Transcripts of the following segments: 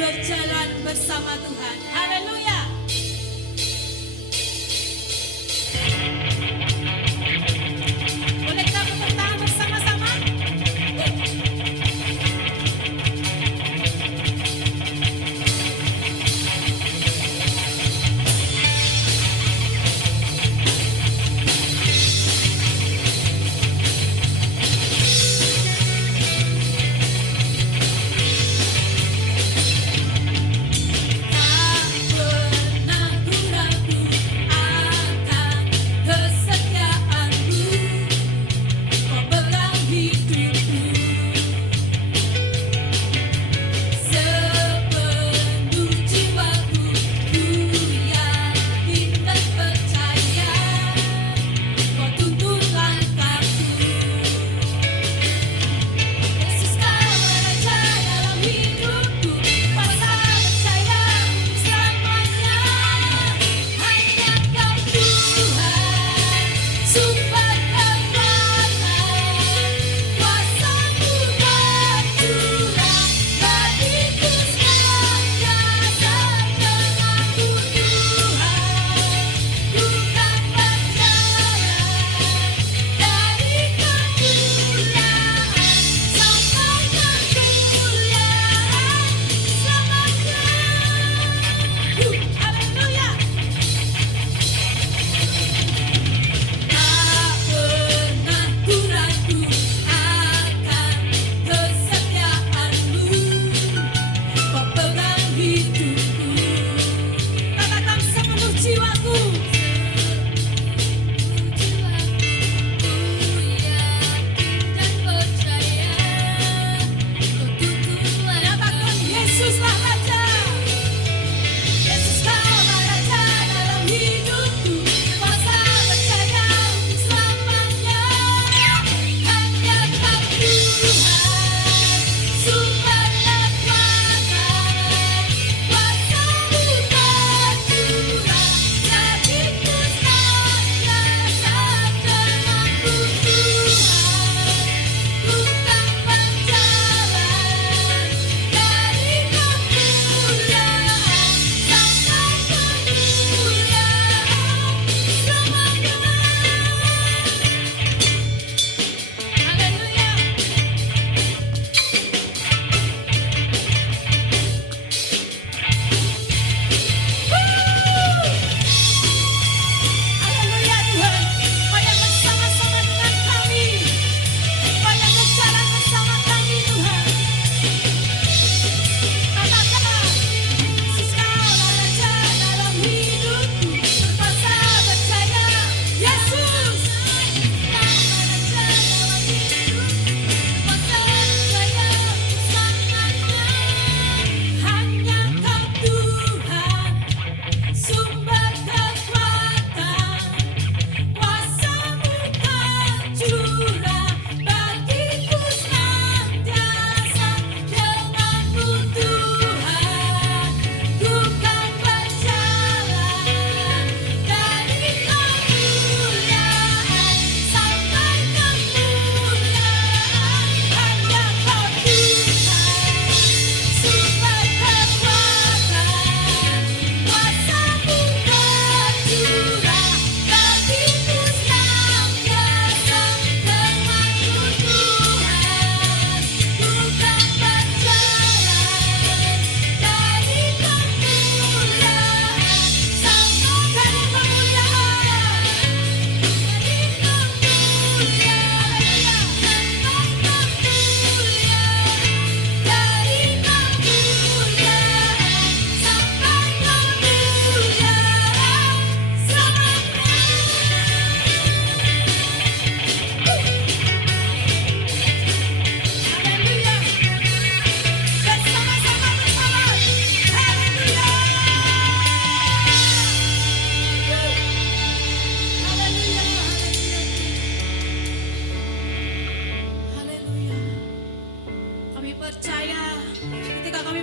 berjalan bersama Tuhan. Haleluya. Boleh kita tepuk tangan bersama-sama?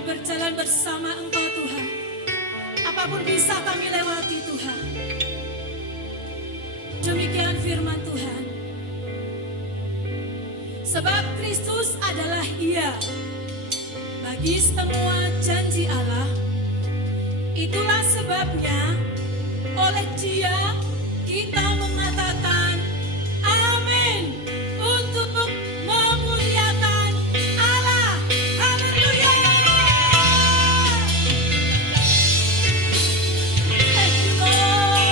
berjalan bersama Engkau Tuhan. Apapun bisa kami lewati Tuhan. Demikian firman Tuhan. Sebab Kristus adalah Ia bagi semua janji Allah. Itulah sebabnya oleh Dia kita mengatakan amin untuk memuliakan Allah. Haleluya. Thank you, Lord.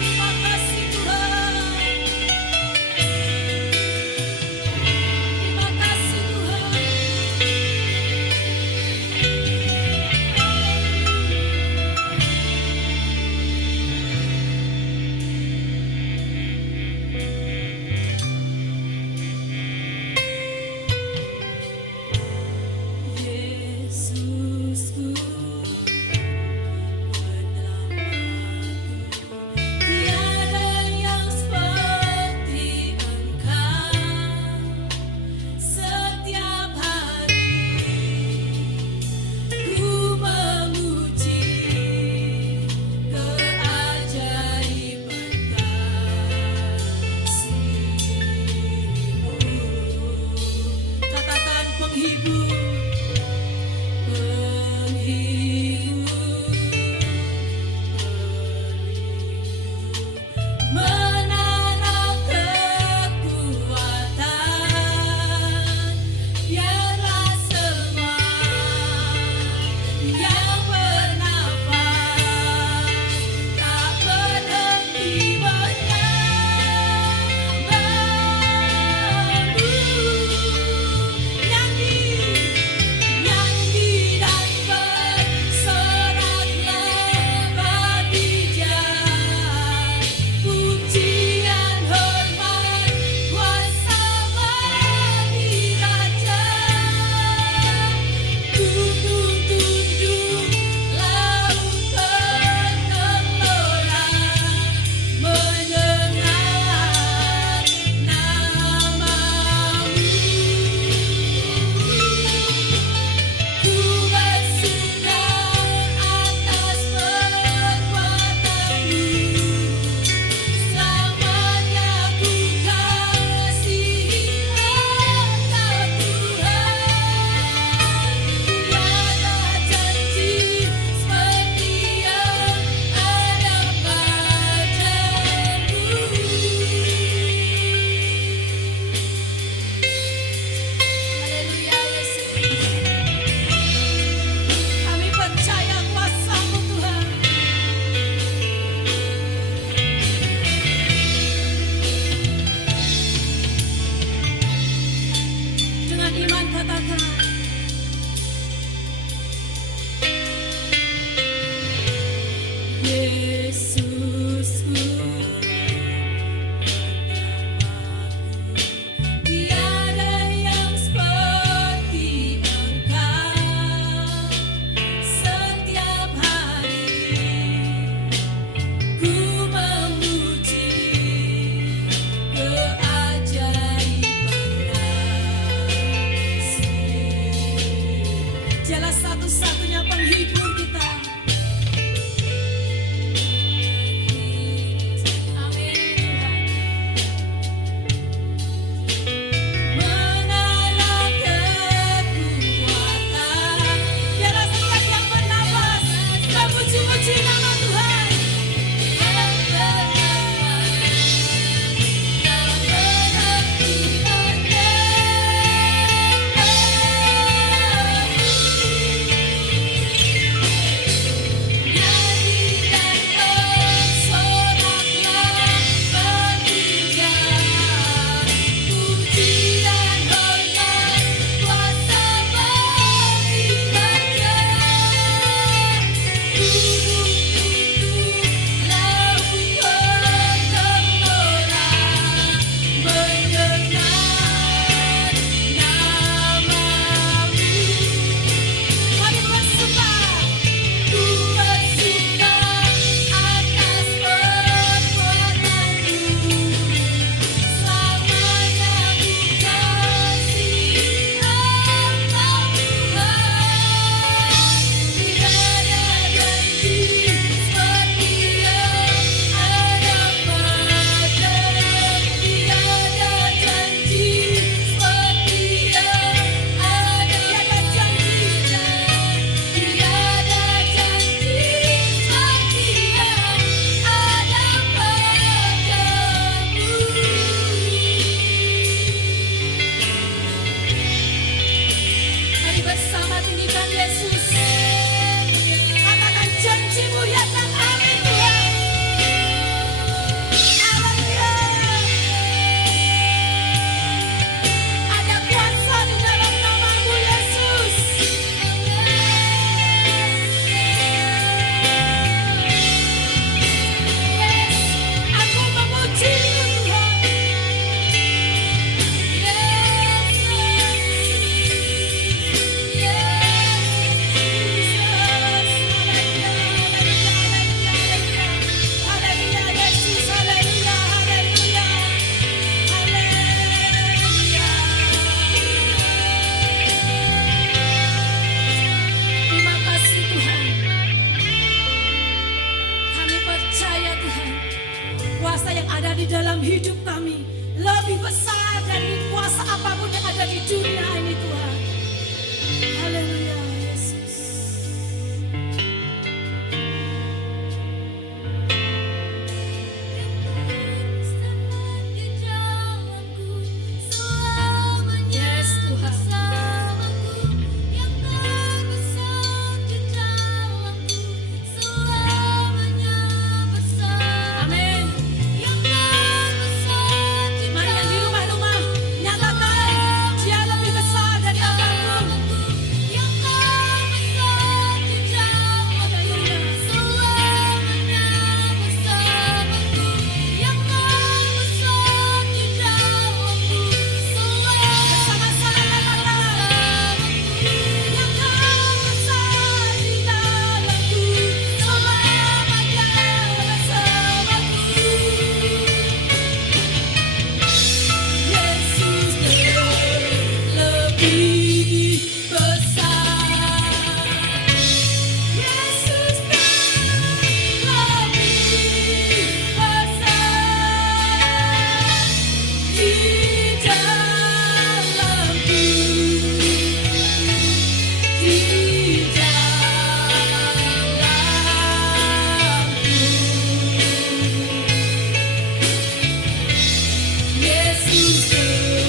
Terima kasih Tuhan. Terima kasih Tuhan. Yesusku, penyelamatku, tiada yang seperti Engkau. Setiap hari ku memuji keajaiban kasih-Mu. Katakan penghibur, menara kekuatan, biarlah semua yang bernafas tak berhenti menyembah-Mu. Nyanyi dan bersoraklah bagi Dia, puji ada di dalam hidup kami lebih besar dari kuasa apapun yang ada di dunia ini Tuhan. Haleluya Yesus. Yes Tuhan. Amin. Mari yang di rumah-rumah nyatakan Dia lebih besar dari apapun. Bersama-sama katakan Yang besar di dalamku, selamanya bersamaku. Yesus lebih besar. Yesus lebih besar di dalamku, di dalamku. Yesus lebih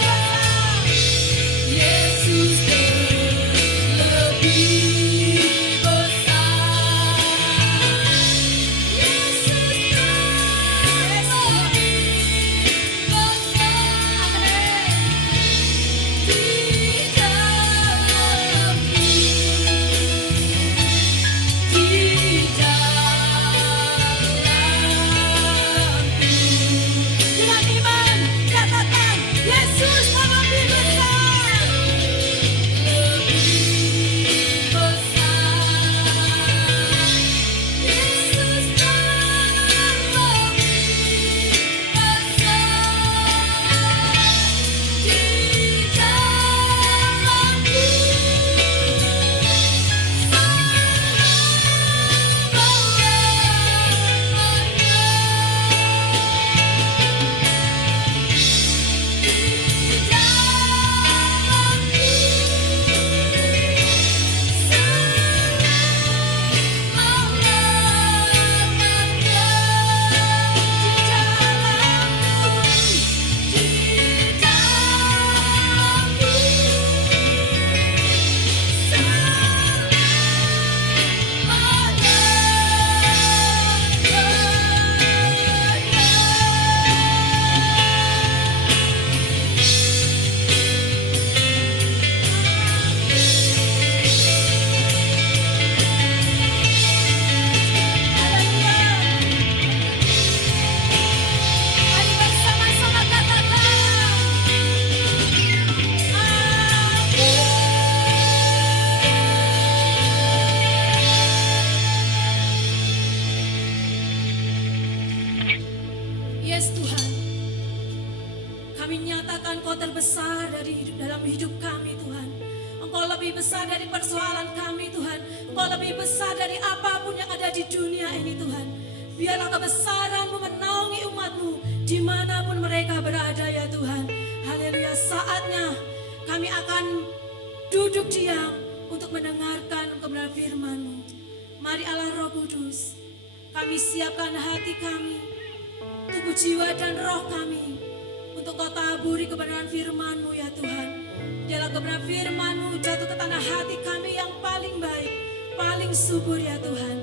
besar. Yesus lebih besar di dalamku. Yesus lebih dengan iman katakan Yesus lebih besar. Lebih besar. Yesus Mari bersama-sama katakan Yes Tuhan, kami nyatakan Kau terbesar dalam hidup kami Tuhan. Engkau lebih besar dari persoalan kami Tuhan. Engkau lebih besar dari apapun yang ada di dunia ini Tuhan. Biarlah kebesaran-Mu menaungi umat-Mu dimanapun mereka berada ya Tuhan. Haleluya, saatnya kami akan duduk diam untuk mendengarkan kebenaran firman-Mu. Mari Allah Roh Kudus, kami siapkan hati kami, tubuh jiwa dan roh kami untuk Kau taburi kebenaran firman-Mu ya Tuhan. Biarlah kebenaran firman-Mu jatuh ke tanah hati kami yang paling baik, paling subur ya Tuhan.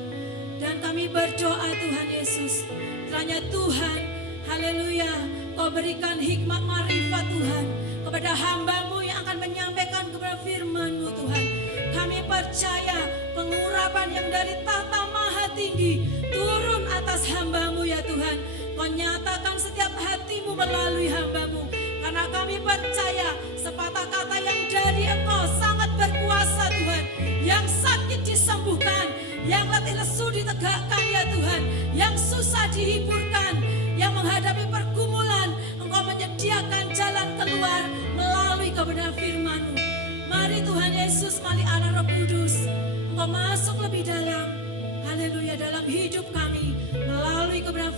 Dan kami berdoa Tuhan Yesus, kiranya Tuhan, haleluya, Kau berikan hikmat marifat Tuhan kepada hamba-Mu yang akan menyampaikan kepada firman-Mu Tuhan. Kami percaya pengurapan yang dari tata maha tinggi turun atas hamba-Mu ya Tuhan. Kau nyatakan setiap hatimu melalui hamba-Mu. Karena kami percaya sepatah kata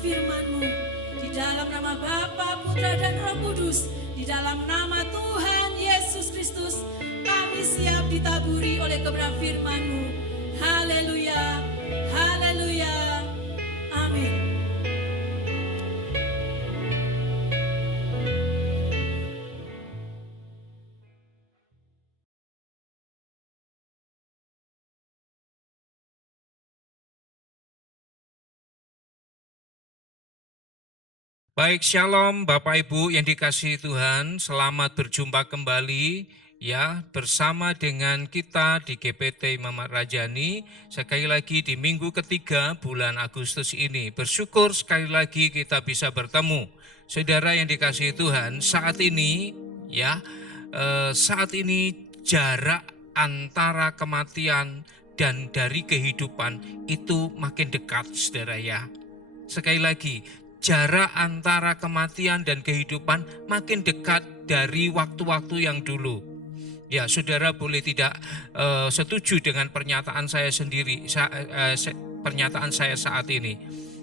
firman-Mu. Di dalam nama Bapa, Putra, dan Roh Kudus, di dalam nama Tuhan Yesus Kristus, kami siap ditaburi oleh kebenaran firman-Mu. Haleluya, haleluya, amin. Baik, shalom Bapak Ibu yang dikasihi Tuhan, selamat berjumpa kembali ya bersama dengan kita di GPT Mamat Rajani. Sekali lagi di minggu ketiga bulan Agustus ini, bersyukur sekali lagi kita bisa bertemu. Saudara yang dikasihi Tuhan, saat ini jarak antara kematian dan dari kehidupan itu makin dekat, saudara ya. Sekali lagi, jarak antara kematian dan kehidupan makin dekat dari waktu-waktu yang dulu. Ya, saudara boleh tidak setuju dengan pernyataan saya sendiri, pernyataan saya saat ini.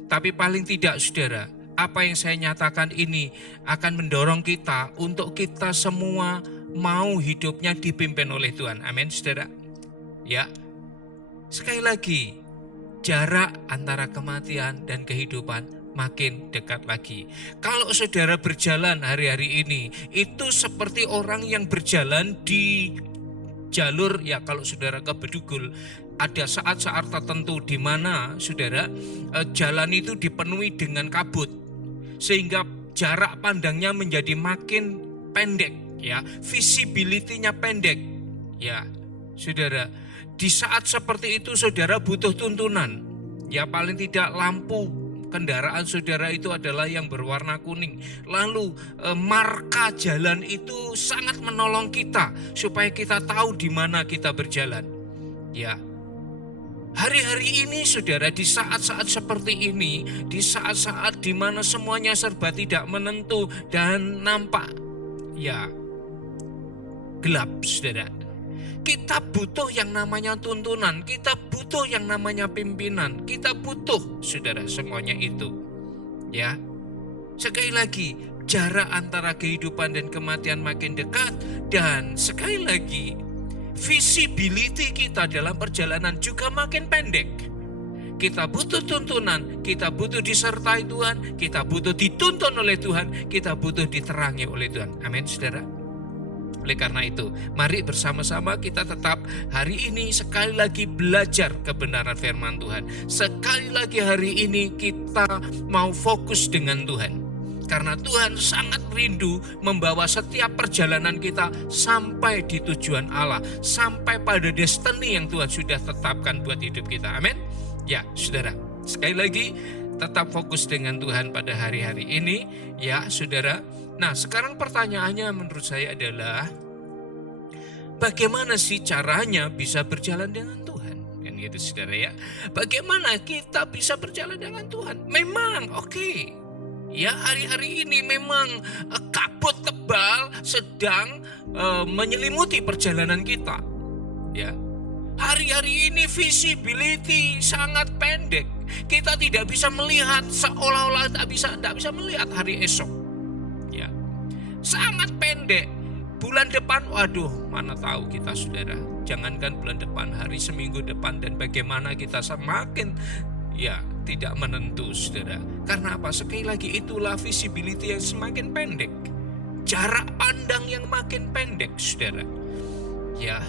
Tapi paling tidak, saudara, apa yang saya nyatakan ini akan mendorong kita untuk kita semua mau hidupnya dipimpin oleh Tuhan. Amin, saudara. Ya, sekali lagi, jarak antara kematian dan kehidupan makin dekat lagi. Kalau saudara berjalan hari-hari ini, itu seperti orang yang berjalan di jalur, ya kalau saudara ke Bedugul, ada saat-saat tertentu di mana saudara jalan itu dipenuhi dengan kabut, sehingga jarak pandangnya menjadi makin pendek, ya, visibility-nya pendek, ya, saudara. Di saat seperti itu saudara butuh tuntunan, ya paling tidak lampu kendaraan saudara itu adalah yang berwarna kuning. Lalu marka jalan itu sangat menolong kita supaya kita tahu di mana kita berjalan. Ya. Hari-hari ini saudara, di saat-saat seperti ini, di saat-saat di mana semuanya serba tidak menentu dan nampak ya gelap, saudara. Kita butuh yang namanya tuntunan, kita butuh yang namanya pimpinan, kita butuh, saudara, semuanya itu. Ya, sekali lagi, jarak antara kehidupan dan kematian makin dekat, dan sekali lagi, visibility kita dalam perjalanan juga makin pendek. Kita butuh tuntunan, kita butuh disertai Tuhan, kita butuh dituntun oleh Tuhan, kita butuh diterangi oleh Tuhan. Amin, saudara. Oleh karena itu, mari bersama-sama kita tetap hari ini sekali lagi belajar kebenaran firman Tuhan. Sekali lagi hari ini kita mau fokus dengan Tuhan. Karena Tuhan sangat rindu membawa setiap perjalanan kita sampai di tujuan Allah. Sampai pada destiny yang Tuhan sudah tetapkan buat hidup kita. Amin. Ya, saudara, sekali lagi tetap fokus dengan Tuhan pada hari-hari ini. Ya, saudara. Nah, sekarang pertanyaannya menurut saya adalah bagaimana sih caranya bisa berjalan dengan Tuhan? Kan gitu, saudara ya. Bagaimana kita bisa berjalan dengan Tuhan? Memang oke. Ya, hari-hari ini memang kabut tebal sedang menyelimuti perjalanan kita. Ya. Hari-hari ini visibility sangat pendek. Kita tidak bisa melihat, seolah-olah tidak bisa melihat hari esok. Ya, sangat pendek. Bulan depan, waduh, mana tahu kita, saudara. Jangankan bulan depan, hari seminggu depan, dan bagaimana kita semakin ya tidak menentu, saudara. Karena apa? Sekali lagi, itulah visibility yang semakin pendek, jarak pandang yang makin pendek, saudara. Ya,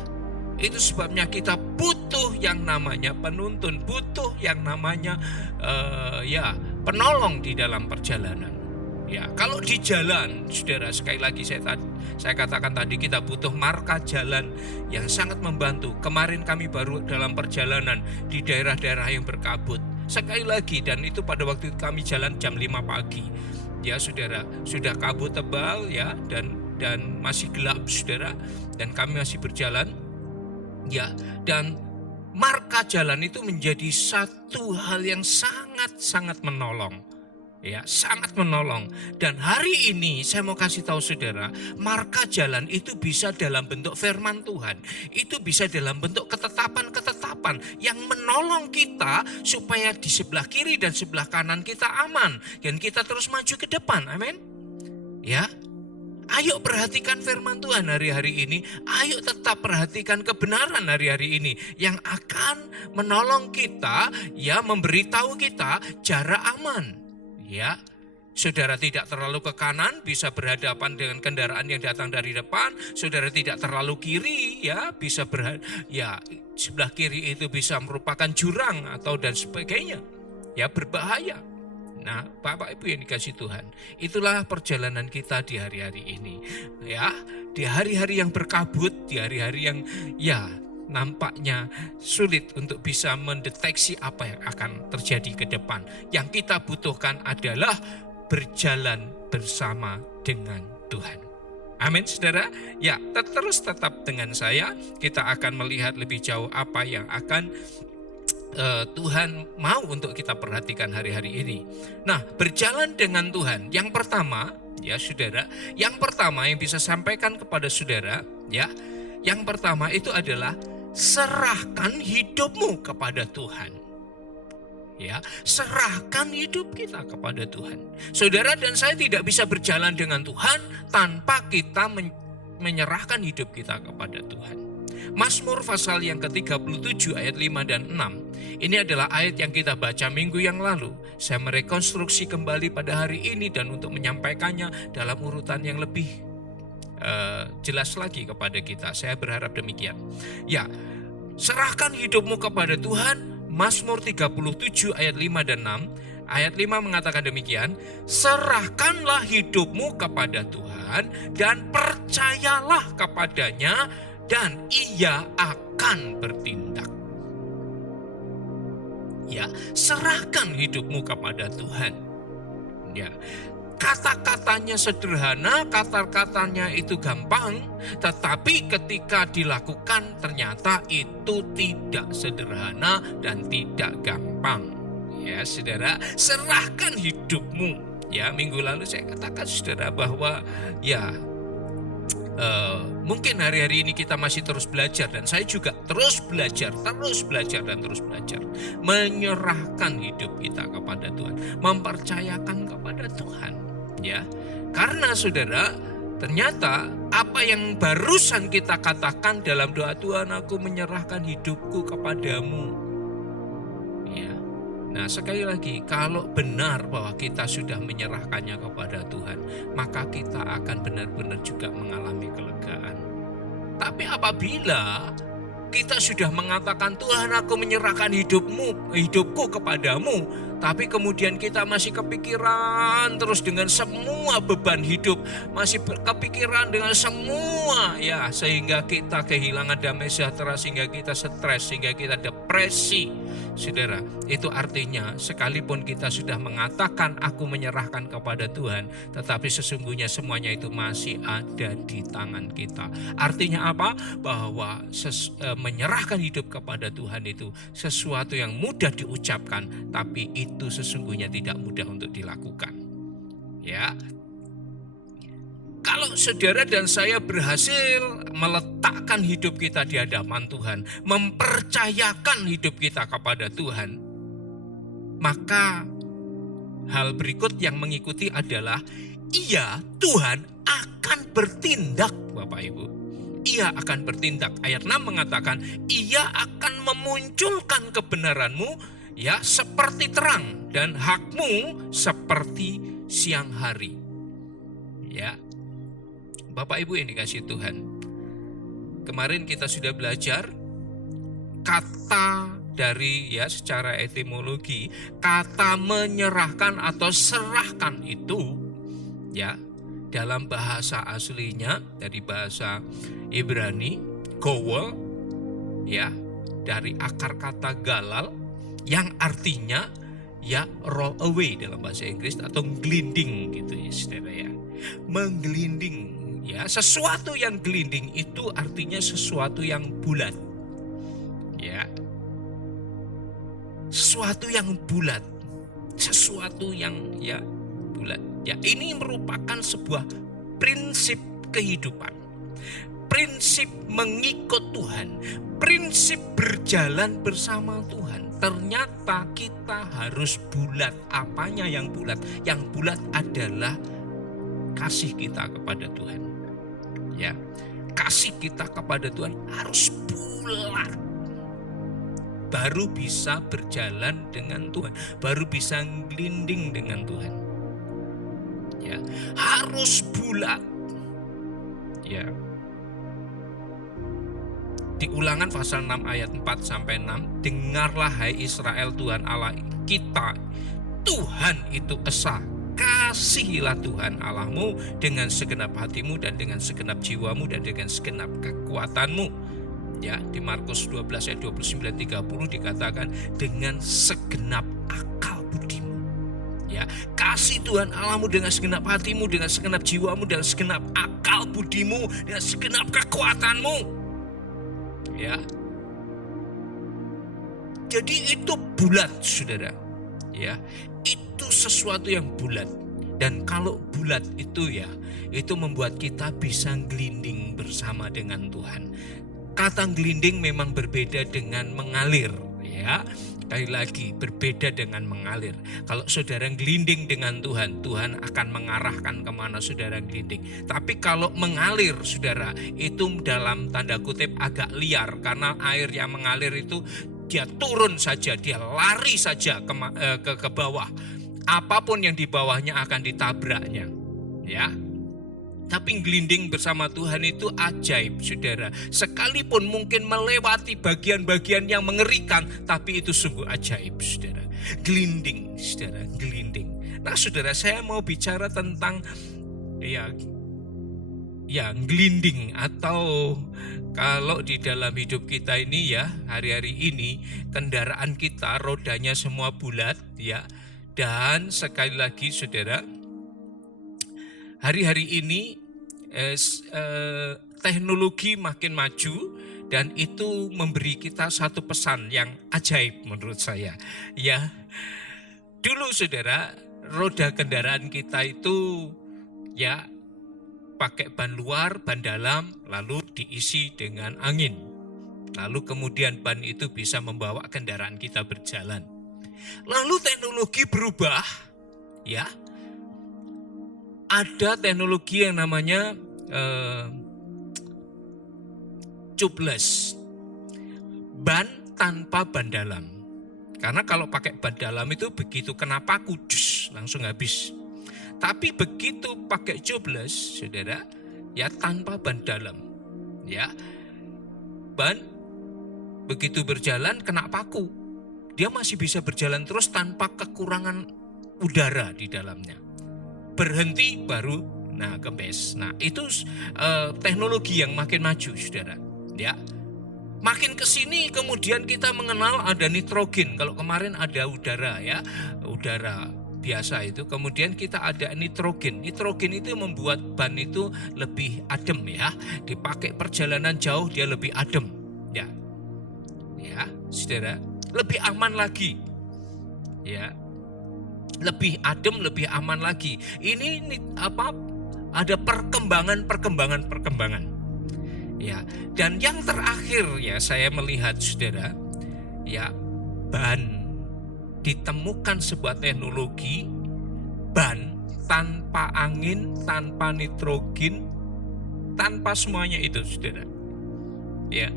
itu sebabnya kita butuh yang namanya penuntun, butuh yang namanya penolong di dalam perjalanan. Ya, kalau di jalan, saudara, sekali lagi saya katakan tadi, kita butuh marka jalan yang sangat membantu. Kemarin kami baru dalam perjalanan di daerah-daerah yang berkabut. Sekali lagi, dan itu pada waktu kami jalan jam 5 pagi. Ya, saudara, sudah kabut tebal ya, dan masih gelap, saudara, dan kami masih berjalan. Ya, dan marka jalan itu menjadi satu hal yang sangat-sangat menolong. Ya, sangat menolong. Dan hari ini saya mau kasih tahu saudara, marka jalan itu bisa dalam bentuk firman Tuhan. Itu bisa dalam bentuk ketetapan-ketetapan yang menolong kita supaya di sebelah kiri dan sebelah kanan kita aman dan kita terus maju ke depan. Amin. Ya. Ayo perhatikan firman Tuhan hari-hari ini. Ayo tetap perhatikan kebenaran hari-hari ini yang akan menolong kita, ya, memberitahu kita jarak aman. Ya, saudara tidak terlalu ke kanan, bisa berhadapan dengan kendaraan yang datang dari depan. Saudara tidak terlalu kiri, ya, bisa sebelah kiri itu bisa merupakan jurang atau dan sebagainya. Ya, berbahaya. Nah, Bapak Ibu yang dikasih Tuhan, itulah perjalanan kita di hari-hari ini. Ya, di hari-hari yang berkabut, di hari-hari yang nampaknya sulit untuk bisa mendeteksi apa yang akan terjadi ke depan. Yang kita butuhkan adalah berjalan bersama dengan Tuhan. Amin, saudara. Ya, terus tetap dengan saya. Kita akan melihat lebih jauh apa yang akan Tuhan mau untuk kita perhatikan hari-hari ini. Nah, berjalan dengan Tuhan. Yang pertama, ya saudara, yang pertama yang bisa sampaikan kepada saudara, ya, yang pertama itu adalah serahkan hidupmu kepada Tuhan. Ya, serahkan hidup kita kepada Tuhan. Saudara dan saya tidak bisa berjalan dengan Tuhan tanpa kita menyerahkan hidup kita kepada Tuhan. Mazmur pasal yang ke-37 ayat 5 dan 6. Ini adalah ayat yang kita baca minggu yang lalu. Saya merekonstruksi kembali pada hari ini dan untuk menyampaikannya dalam urutan yang lebih jelas lagi kepada kita. Saya berharap demikian. Ya, serahkan hidupmu kepada Tuhan. Mazmur 37 ayat 5 dan 6. Ayat 5 mengatakan demikian. Serahkanlah hidupmu kepada Tuhan dan percayalah kepadanya, dan Ia akan bertindak. Ya, serahkan hidupmu kepada Tuhan. Ya, kata-katanya sederhana, kata-katanya itu gampang, tetapi ketika dilakukan ternyata itu tidak sederhana dan tidak gampang. Ya, saudara, serahkan hidupmu. Ya, minggu lalu saya katakan saudara bahwa ya, mungkin hari-hari ini kita masih terus belajar dan saya juga terus belajar dan terus belajar. Menyerahkan hidup kita kepada Tuhan, mempercayakan kepada Tuhan, ya. Karena saudara, ternyata apa yang barusan kita katakan dalam doa, Tuhan aku menyerahkan hidupku kepadamu. Ya. Nah, sekali lagi, kalau benar bahwa kita sudah menyerahkannya kepada Tuhan, maka kita akan benar-benar juga mengalami kelegaan. Tapi apabila kita sudah mengatakan, Tuhan aku menyerahkan hidupku kepadamu, tapi kemudian kita masih kepikiran terus dengan semua beban hidup, masih kepikiran dengan semua, ya, sehingga kita kehilangan damai sejahtera, sehingga kita stres, sehingga kita depresi. Saudara, itu artinya sekalipun kita sudah mengatakan aku menyerahkan kepada Tuhan, tetapi sesungguhnya semuanya itu masih ada di tangan kita. Artinya apa? Bahwa menyerahkan hidup kepada Tuhan itu sesuatu yang mudah diucapkan, tapi itu sesungguhnya tidak mudah untuk dilakukan. Ya. Kalau saudara dan saya berhasil meletakkan hidup kita di hadapan Tuhan, mempercayakan hidup kita kepada Tuhan, maka hal berikut yang mengikuti adalah Tuhan akan bertindak, Bapak Ibu. Ia akan bertindak. Ayat 6 mengatakan, Ia akan memunculkan kebenaranmu, ya, seperti terang dan hakmu seperti siang hari. Ya. Bapak Ibu yang dikasih Tuhan, kemarin kita sudah belajar kata dari, ya, secara etimologi, kata menyerahkan atau serahkan itu, ya, dalam bahasa aslinya dari bahasa Ibrani, gowel, ya, dari akar kata galal yang artinya, ya, roll away dalam bahasa Inggris atau gelinding gitu ya, saudara, ya. Menggelinding. Ya, sesuatu yang gelinding itu artinya sesuatu yang bulat. Ya. Sesuatu yang bulat. Sesuatu yang, ya, bulat. Ya, ini merupakan sebuah prinsip kehidupan. Prinsip mengikut Tuhan, prinsip berjalan bersama Tuhan. Ternyata kita harus bulat. Apanya yang bulat? Yang bulat adalah kasih kita kepada Tuhan. Ya, kasih kita kepada Tuhan harus bulat. Baru bisa berjalan dengan Tuhan, baru bisa ngelinding dengan Tuhan. Ya, harus bulat. Ya. Di Ulangan pasal 6 ayat 4 sampai 6, dengarlah hai Israel, Tuhan Allah kita, Tuhan itu esa. Kasihilah Tuhan Allahmu dengan segenap hatimu dan dengan segenap jiwamu dan dengan segenap kekuatanmu. Ya, di Markus 12 ayat 29-30 dikatakan dengan segenap akal budimu. Ya, kasih Tuhan Allahmu dengan segenap hatimu, dengan segenap jiwamu, dengan segenap akal budimu, dengan segenap kekuatanmu. Ya, jadi itu bulat, saudara. Ya, itu sesuatu yang bulat. Dan kalau bulat itu ya, itu membuat kita bisa gelinding bersama dengan Tuhan. Kata gelinding memang berbeda dengan mengalir, ya. Sekali lagi, berbeda dengan mengalir. Kalau saudara gelinding dengan Tuhan, Tuhan akan mengarahkan kemana saudara gelinding. Tapi kalau mengalir, saudara, itu dalam tanda kutip agak liar. Karena air yang mengalir itu dia turun saja, dia lari saja ke bawah. Apapun yang di bawahnya akan ditabraknya. Ya. Tapi gelinding bersama Tuhan itu ajaib, saudara. Sekalipun mungkin melewati bagian-bagian yang mengerikan, tapi itu sungguh ajaib, saudara. Gelinding, saudara, gelinding. Nah, saudara, saya mau bicara tentang ya gelinding, atau kalau di dalam hidup kita ini ya, hari-hari ini kendaraan kita rodanya semua bulat, ya. Dan sekali lagi, saudara, hari-hari ini teknologi makin maju dan itu memberi kita satu pesan yang ajaib menurut saya. Ya, dulu saudara, roda kendaraan kita itu ya pakai ban luar, ban dalam, lalu diisi dengan angin. Lalu kemudian ban itu bisa membawa kendaraan kita berjalan. Lalu teknologi berubah, ya. Ada teknologi yang namanya tubeless, ban tanpa ban dalam. Karena kalau pakai ban dalam itu begitu kena paku, langsung habis. Tapi begitu pakai tubeless, saudara, ya tanpa ban dalam, ya ban begitu berjalan kena paku, dia masih bisa berjalan terus tanpa kekurangan udara di dalamnya. Berhenti baru kempes. Nah, itu teknologi yang makin maju, saudara. Ya, makin kesini kemudian kita mengenal ada nitrogen. Kalau kemarin ada udara, ya, udara biasa itu. Kemudian kita ada nitrogen. Nitrogen itu membuat ban itu lebih adem, ya. Dipakai perjalanan jauh dia lebih adem, ya. Ya, saudara, lebih aman lagi, ya. Lebih adem, lebih aman lagi. Ini ada perkembangan. Ya, dan yang terakhir ya saya melihat, saudara, ya, ban, ditemukan sebuah teknologi ban tanpa angin, tanpa nitrogen, tanpa semuanya itu, saudara. Ya.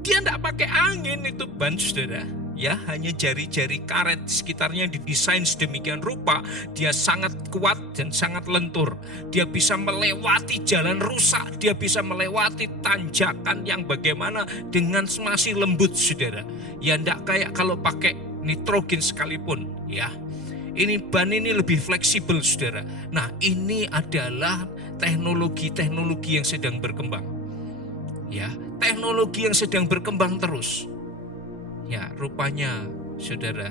Dia tidak pakai angin itu ban, saudara. Ya, hanya jari-jari karet sekitarnya didesain sedemikian rupa, dia sangat kuat dan sangat lentur. Dia bisa melewati jalan rusak, dia bisa melewati tanjakan yang bagaimana dengan masih lembut, saudara. Ya, enggak kayak kalau pakai nitrogen sekalipun, ya. Ini ban ini lebih fleksibel, saudara. Nah, ini adalah teknologi-teknologi yang sedang berkembang. Ya, teknologi yang sedang berkembang terus. Ya, rupanya, saudara,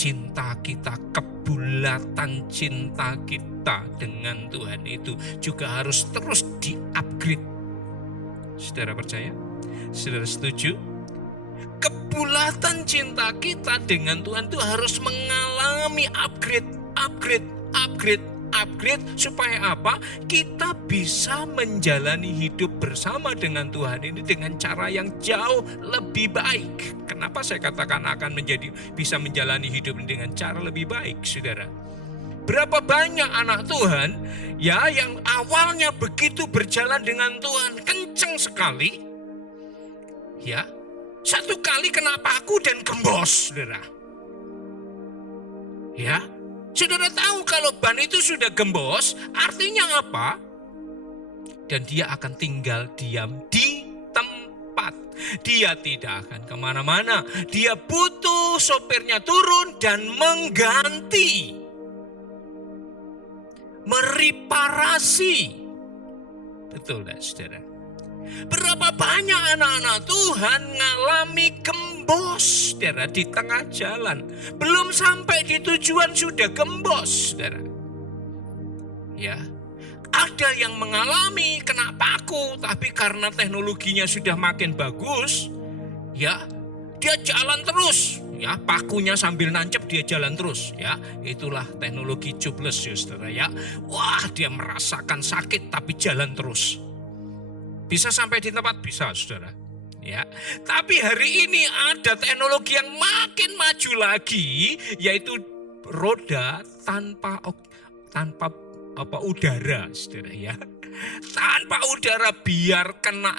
cinta kita, kebulatan cinta kita dengan Tuhan itu juga harus terus di-upgrade. Saudara percaya? Saudara setuju? Kebulatan cinta kita dengan Tuhan itu harus mengalami upgrade supaya apa? Kita bisa menjalani hidup bersama dengan Tuhan ini dengan cara yang jauh lebih baik. Kenapa saya katakan akan bisa menjalani hidup ini dengan cara lebih baik, saudara? Berapa banyak anak Tuhan ya yang awalnya begitu berjalan dengan Tuhan kenceng sekali, ya, satu kali kena paku dan gembos, saudara. Ya, saudara tahu kalau ban itu sudah gembos, artinya apa? Dan dia akan tinggal diam di tempat. Dia tidak akan kemana-mana. Dia butuh sopirnya turun dan mengganti. Mereparasi. Betul tak, saudara? Berapa banyak anak-anak Tuhan ngalami gembos, saudara, di tengah jalan. Belum sampai di tujuan sudah gembos, saudara. Ya, ada yang mengalami kena paku, tapi karena teknologinya sudah makin bagus, ya, dia jalan terus. Ya, pakunya sambil nancep dia jalan terus, ya. Itulah teknologi tubeless, ya, saudara, ya. Wah, dia merasakan sakit tapi jalan terus. Bisa sampai di tempat, bisa, saudara. Ya, tapi hari ini ada teknologi yang makin maju lagi, yaitu roda tanpa udara, saudara, ya. Tanpa udara, biar kena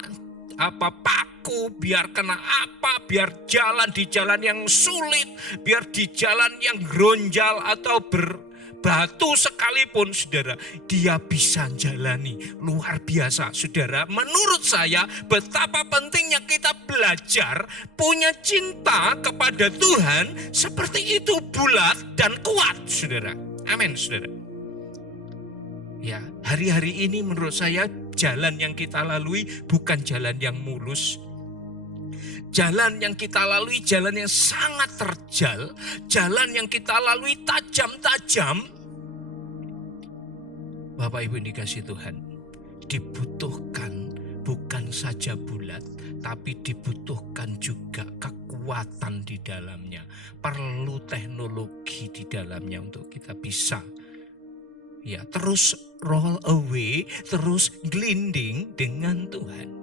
paku, biar kena biar jalan di jalan yang sulit, biar di jalan yang gronjal atau berbatu sekalipun, saudara, dia bisa jalani. Luar biasa, saudara. Menurut saya betapa pentingnya kita belajar punya cinta kepada Tuhan seperti itu, bulat dan kuat, saudara. Amin, saudara. Ya, hari-hari ini menurut saya jalan yang kita lalui bukan jalan yang mulus. Jalan yang kita lalui jalan yang sangat terjal, jalan yang kita lalui tajam-tajam. Bapak Ibu yang dikasihi Tuhan, dibutuhkan bukan saja bulat, tapi dibutuhkan juga kekuatan di dalamnya. Perlu teknologi di dalamnya untuk kita bisa, ya, terus roll away, terus glinding dengan Tuhan.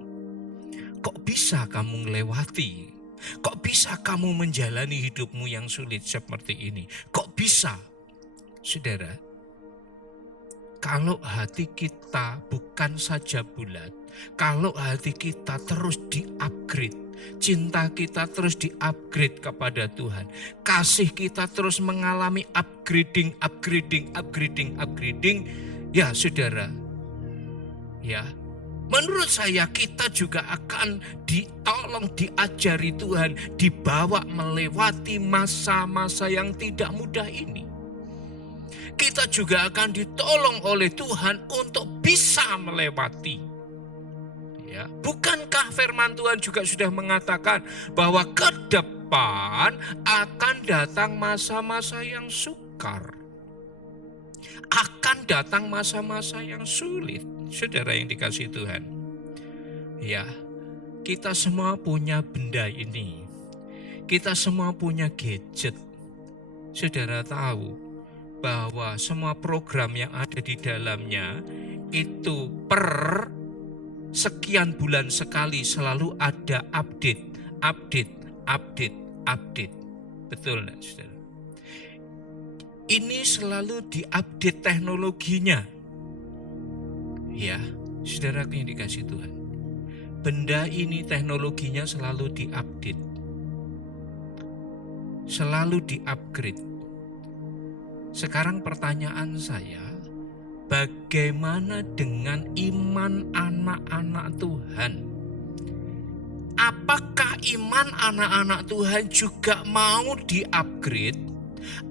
Kok bisa kamu melewati? Kok bisa kamu menjalani hidupmu yang sulit seperti ini? Kok bisa? Saudara, kalau hati kita bukan saja bulat, kalau hati kita terus di-upgrade, cinta kita terus di-upgrade kepada Tuhan, kasih kita terus mengalami upgrading, ya, saudara, ya, menurut saya kita juga akan ditolong, diajari Tuhan, dibawa melewati masa-masa yang tidak mudah ini. Kita juga akan ditolong oleh Tuhan untuk bisa melewati. Ya, bukankah firman Tuhan juga sudah mengatakan bahwa ke depan akan datang masa-masa yang sukar. Akan datang masa-masa yang sulit. Saudara yang dikasihi Tuhan, ya, kita semua punya benda ini, kita semua punya gadget. Saudara tahu bahwa semua program yang ada di dalamnya itu per sekian bulan sekali selalu ada update. Betul enggak, saudara? Ini selalu diupdate teknologinya. Ya, saudara yang dikasihi Tuhan, benda ini teknologinya selalu diupdate, selalu diupgrade. Sekarang pertanyaan saya, bagaimana dengan iman anak-anak Tuhan? Apakah iman anak-anak Tuhan juga mau diupgrade?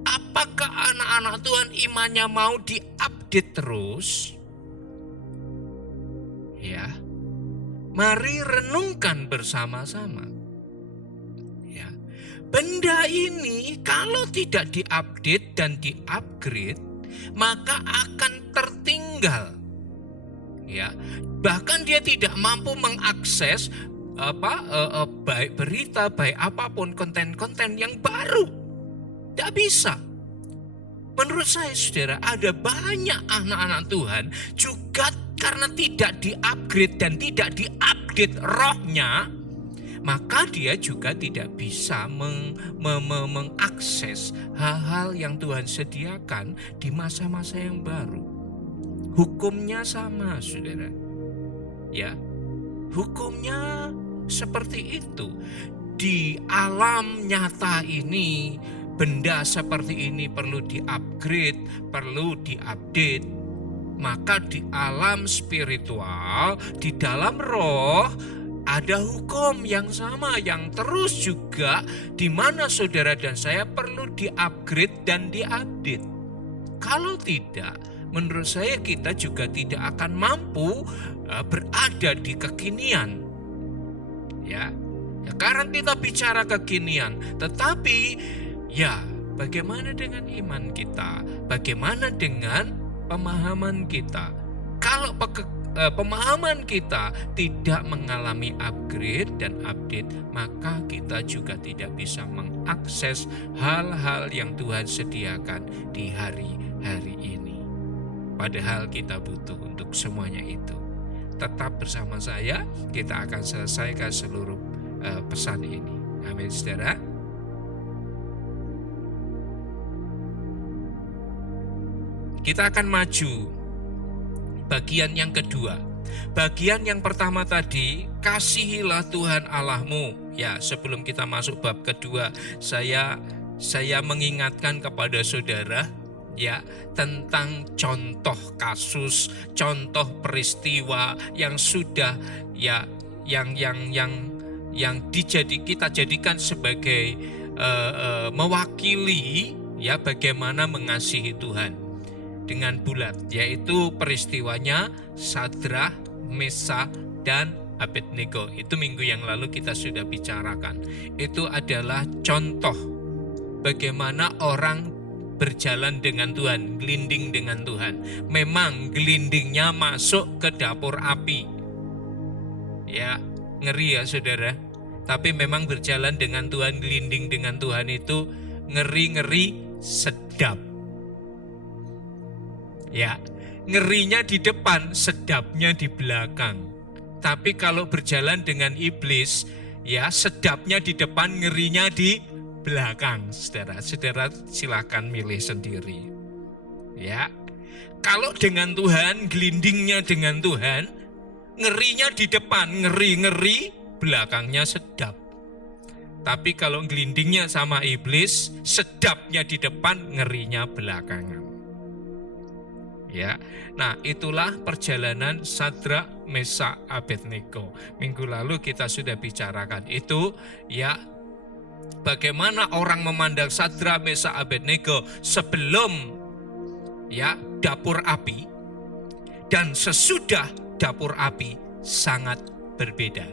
Apakah anak-anak Tuhan imannya mau diupdate terus? Ya, mari renungkan bersama-sama. Ya, benda ini kalau tidak diupdate dan diupgrade, maka akan tertinggal. Ya, bahkan dia tidak mampu mengakses baik berita, baik apapun konten-konten yang baru. Tidak bisa. Menurut saya saudara, ada banyak anak-anak Tuhan juga karena tidak di-upgrade dan tidak di-update rohnya, maka dia juga tidak bisa mengakses hal-hal yang Tuhan sediakan di masa-masa yang baru. Hukumnya sama, saudara. Ya, hukumnya seperti itu. Di alam nyata ini, benda seperti ini perlu di-upgrade, perlu di-update. Maka di alam spiritual, di dalam roh, ada hukum yang sama yang terus juga di mana saudara dan saya perlu di-upgrade dan di-update. Kalau tidak, menurut saya kita juga tidak akan mampu berada di kekinian. Ya, sekarang kita bicara kekinian, tetapi ya bagaimana dengan iman kita? Bagaimana dengan pemahaman kita? Kalau pemahaman kita tidak mengalami upgrade dan update, maka kita juga tidak bisa mengakses hal-hal yang Tuhan sediakan di hari-hari ini. Padahal kita butuh untuk semuanya itu. Tetap bersama saya, kita akan selesaikan seluruh pesan ini. Amin, saudara. Kita akan maju. Bagian yang kedua. Bagian yang pertama tadi, kasihilah Tuhan Allahmu. Ya, sebelum kita masuk bab kedua, saya mengingatkan kepada saudara ya tentang contoh kasus, contoh peristiwa yang sudah ya yang kita jadikan sebagai mewakili ya bagaimana mengasihi Tuhan dengan bulat, yaitu peristiwanya Sadrak, Mesak, dan Abednego. Itu minggu yang lalu kita sudah bicarakan. Itu adalah contoh bagaimana orang berjalan dengan Tuhan, gelinding dengan Tuhan. Memang gelindingnya masuk ke dapur api. Ya, ngeri ya saudara. Tapi memang berjalan dengan Tuhan, gelinding dengan Tuhan itu ngeri-ngeri sedap. Ya, ngerinya di depan, sedapnya di belakang. Tapi kalau berjalan dengan iblis, ya sedapnya di depan, ngerinya di belakang. Saudara silakan milih sendiri. Ya, kalau dengan Tuhan, gelindingnya dengan Tuhan, ngerinya di depan, ngeri-ngeri, belakangnya sedap. Tapi kalau gelindingnya sama iblis, sedapnya di depan, ngerinya belakangan. Ya, nah itulah perjalanan Sadrak, Mesak, Abednego. Minggu lalu kita sudah bicarakan itu, ya bagaimana orang memandang Sadrak, Mesak, Abednego sebelum ya dapur api dan sesudah dapur api sangat berbeda.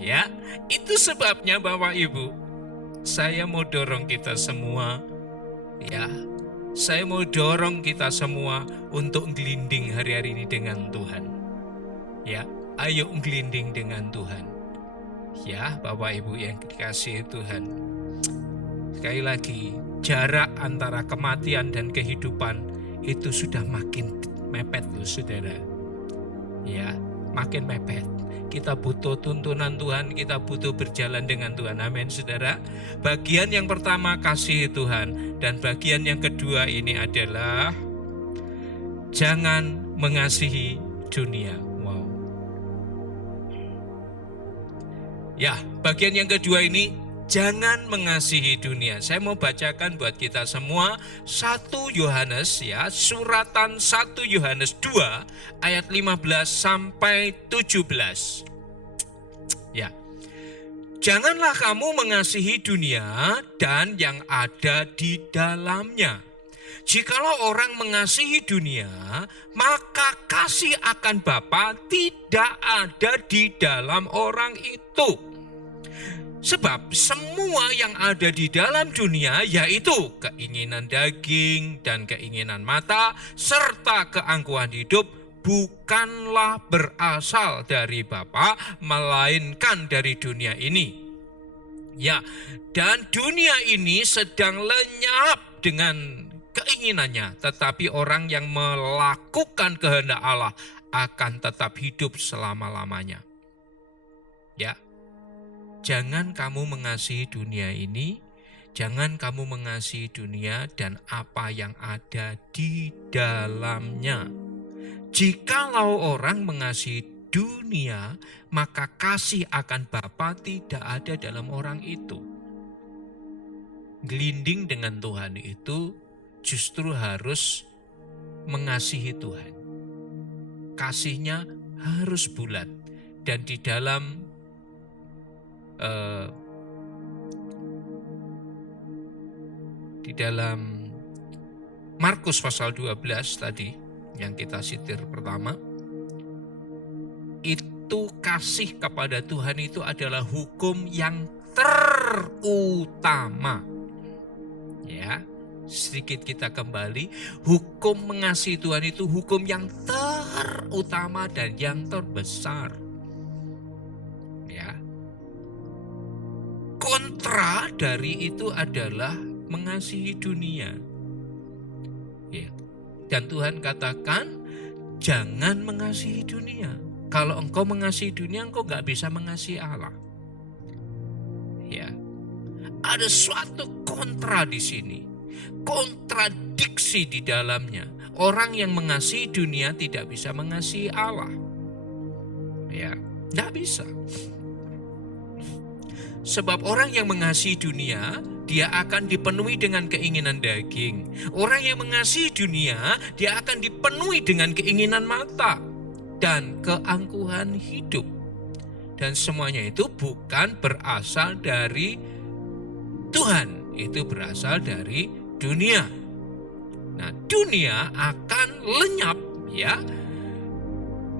Ya, itu sebabnya Bapak Ibu, saya mau dorong kita semua ya. Saya mau dorong kita semua untuk gelinding hari-hari ini dengan Tuhan. Ya, ayo gelinding dengan Tuhan. Ya, Bapak Ibu yang dikasihi Tuhan. Sekali lagi, jarak antara kematian dan kehidupan itu sudah makin mepet loh saudara. Ya, makin mepet. Kita butuh tuntunan Tuhan, kita butuh berjalan dengan Tuhan. Amin, saudara. Bagian yang pertama, kasihi Tuhan. Dan bagian yang kedua ini adalah jangan mengasihi dunia. Wow. Ya, bagian yang kedua ini, jangan mengasihi dunia. Saya mau bacakan buat kita semua 1 Yohanes ya, suratan 1 Yohanes 2 ayat 15 sampai 17. Ya. Janganlah kamu mengasihi dunia dan yang ada di dalamnya. Jikalau orang mengasihi dunia, maka kasih akan Bapa tidak ada di dalam orang itu. Sebab semua yang ada di dalam dunia, yaitu keinginan daging dan keinginan mata, serta keangkuhan hidup, bukanlah berasal dari Bapa, melainkan dari dunia ini. Ya, dan dunia ini sedang lenyap dengan keinginannya, tetapi orang yang melakukan kehendak Allah akan tetap hidup selama-lamanya. Ya. Jangan kamu mengasihi dunia ini, jangan kamu mengasihi dunia dan apa yang ada di dalamnya. Jikalau orang mengasihi dunia, maka kasih akan Bapa tidak ada dalam orang itu. Gelinding dengan Tuhan itu justru harus mengasihi Tuhan. Kasihnya harus bulat dan di dalam Markus pasal 12 tadi yang kita sitir pertama, itu kasih kepada Tuhan itu adalah hukum yang terutama. Ya, sedikit kita kembali, hukum mengasihi Tuhan itu hukum yang terutama dan yang terbesar. Ya. Kontra dari itu adalah mengasihi dunia. Ya. Dan Tuhan katakan, jangan mengasihi dunia. Kalau engkau mengasihi dunia, engkau gak bisa mengasihi Allah. Ya. Ada suatu kontra di sini. Kontradiksi di dalamnya. Orang yang mengasihi dunia tidak bisa mengasihi Allah. Ya, gak bisa. Sebab orang yang mengasihi dunia, dia akan dipenuhi dengan keinginan daging. Orang yang mengasihi dunia, dia akan dipenuhi dengan keinginan mata dan keangkuhan hidup. Dan semuanya itu bukan berasal dari Tuhan, itu berasal dari dunia. Nah, dunia akan lenyap, ya.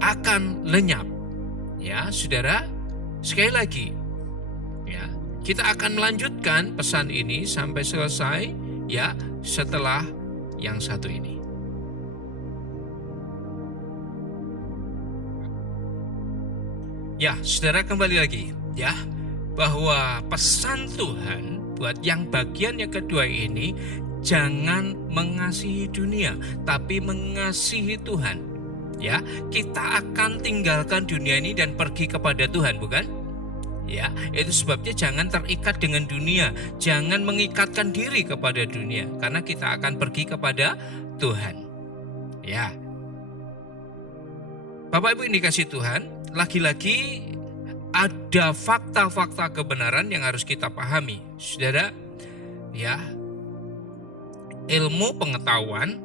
Akan lenyap. Ya, Saudara, sekali lagi, ya, kita akan melanjutkan pesan ini sampai selesai, ya, setelah yang satu ini. Ya, Saudara, kembali lagi, ya, bahwa pesan Tuhan buat yang bagian yang kedua ini, jangan mengasihi dunia, tapi mengasihi Tuhan. Ya, kita akan tinggalkan dunia ini dan pergi kepada Tuhan, bukan? Ya, itu sebabnya jangan terikat dengan dunia, jangan mengikatkan diri kepada dunia, karena kita akan pergi kepada Tuhan. Ya, Bapak Ibu yang dikasihi Tuhan, lagi-lagi ada fakta-fakta kebenaran yang harus kita pahami, Saudara. Ya, ilmu pengetahuan,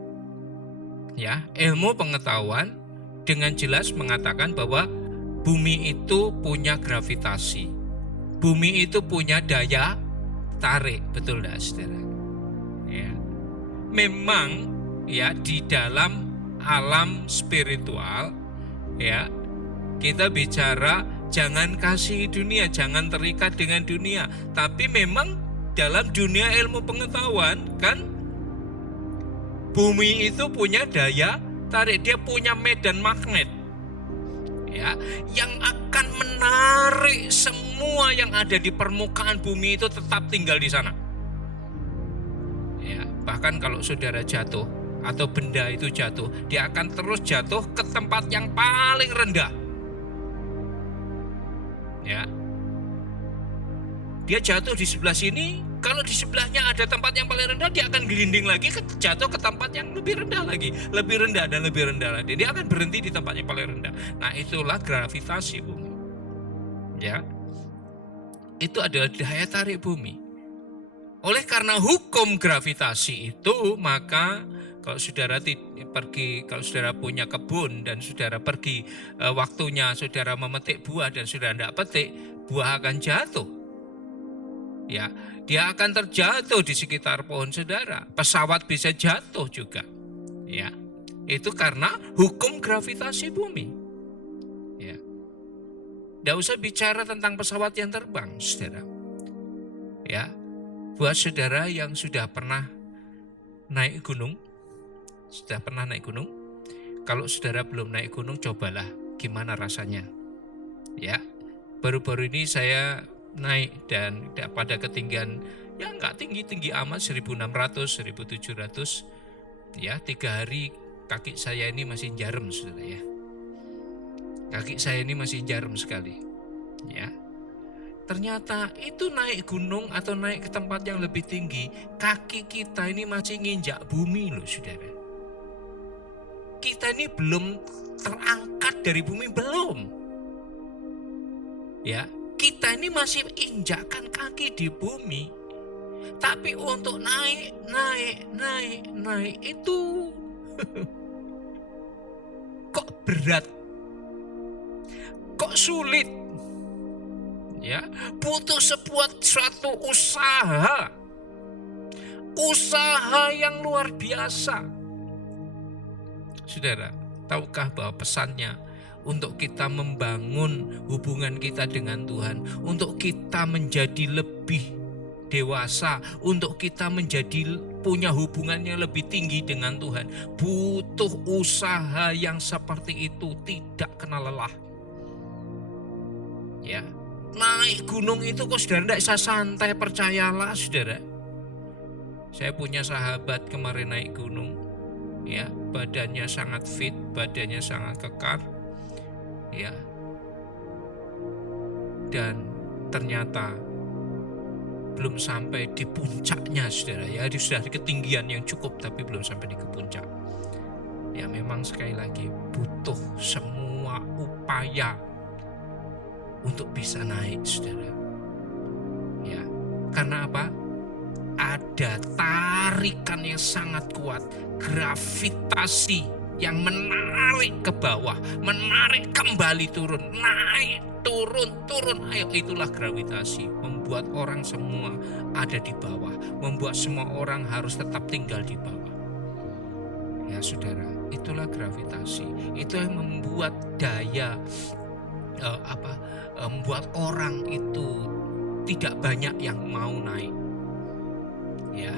ya, ilmu pengetahuan dengan jelas mengatakan bahwa bumi itu punya gravitasi. Bumi itu punya daya tarik, betul tidak, Saudara? Ya. Memang, ya, di dalam alam spiritual, ya, kita bicara jangan kasih dunia, jangan terikat dengan dunia. Tapi memang dalam dunia ilmu pengetahuan, kan, bumi itu punya daya tarik, dia punya medan magnet, ya, yang akan menarik semua yang ada di permukaan bumi itu tetap tinggal di sana. Ya, bahkan kalau saudara jatuh atau benda itu jatuh, dia akan terus jatuh ke tempat yang paling rendah. Ya, dia jatuh di sebelah sini. Kalau di sebelahnya ada tempat yang paling rendah, dia akan gelinding lagi, jatuh ke tempat yang lebih rendah lagi, lebih rendah dan lebih rendah lagi. Dia akan berhenti di tempat yang paling rendah. Nah, itulah gravitasi bumi. Ya, itu adalah daya tarik bumi. Oleh karena hukum gravitasi itu, maka kalau saudara pergi, kalau saudara punya kebun dan saudara pergi, waktunya saudara memetik buah dan saudara tidak petik, buah akan jatuh. Ya, dia akan terjatuh di sekitar pohon saudara. Pesawat bisa jatuh juga. Ya, itu karena hukum gravitasi bumi. Ya, tidak usah bicara tentang pesawat yang terbang, saudara. Ya, buat saudara yang sudah pernah naik gunung, kalau saudara belum naik gunung, cobalah gimana rasanya. Ya, baru-baru ini saya naik dan pada ketinggian Ya nggak tinggi-tinggi amat, 1600, 1700. Ya, 3 hari kaki saya ini masih jarum, saudara ya. Kaki saya ini masih jarum sekali. Ya. Ternyata itu naik gunung atau naik ke tempat yang lebih tinggi, kaki kita ini masih nginjak bumi loh, saudara. Kita ini belum terangkat dari bumi, belum. Ya, kita ini masih injakkan kaki di bumi. Tapi untuk naik itu kok berat, kok sulit, ya, butuh suatu usaha yang luar biasa. Saudara, tahukah bahwa pesannya untuk kita membangun hubungan kita dengan Tuhan, untuk kita menjadi lebih dewasa, untuk kita menjadi punya hubungan yang lebih tinggi dengan Tuhan, butuh usaha yang seperti itu, tidak kenal lelah. Ya, naik gunung itu kok saudara tidak bisa santai, percayalah saudara. Saya punya sahabat kemarin naik gunung, ya, badannya sangat fit, badannya sangat kekar, ya, dan ternyata belum sampai di puncaknya, saudara ya. Dia sudah di ketinggian yang cukup tapi belum sampai di puncak. Ya, memang sekali lagi butuh semua upaya untuk bisa naik, saudara. Ya, karena apa? Ada tarikan yang sangat kuat, gravitasi yang menarik ke bawah, menarik kembali turun, naik, turun. Ayo, itulah gravitasi, membuat orang semua ada di bawah, membuat semua orang harus tetap tinggal di bawah. Ya saudara, itulah gravitasi. Itu yang membuat daya membuat orang itu tidak banyak yang mau naik. Ya,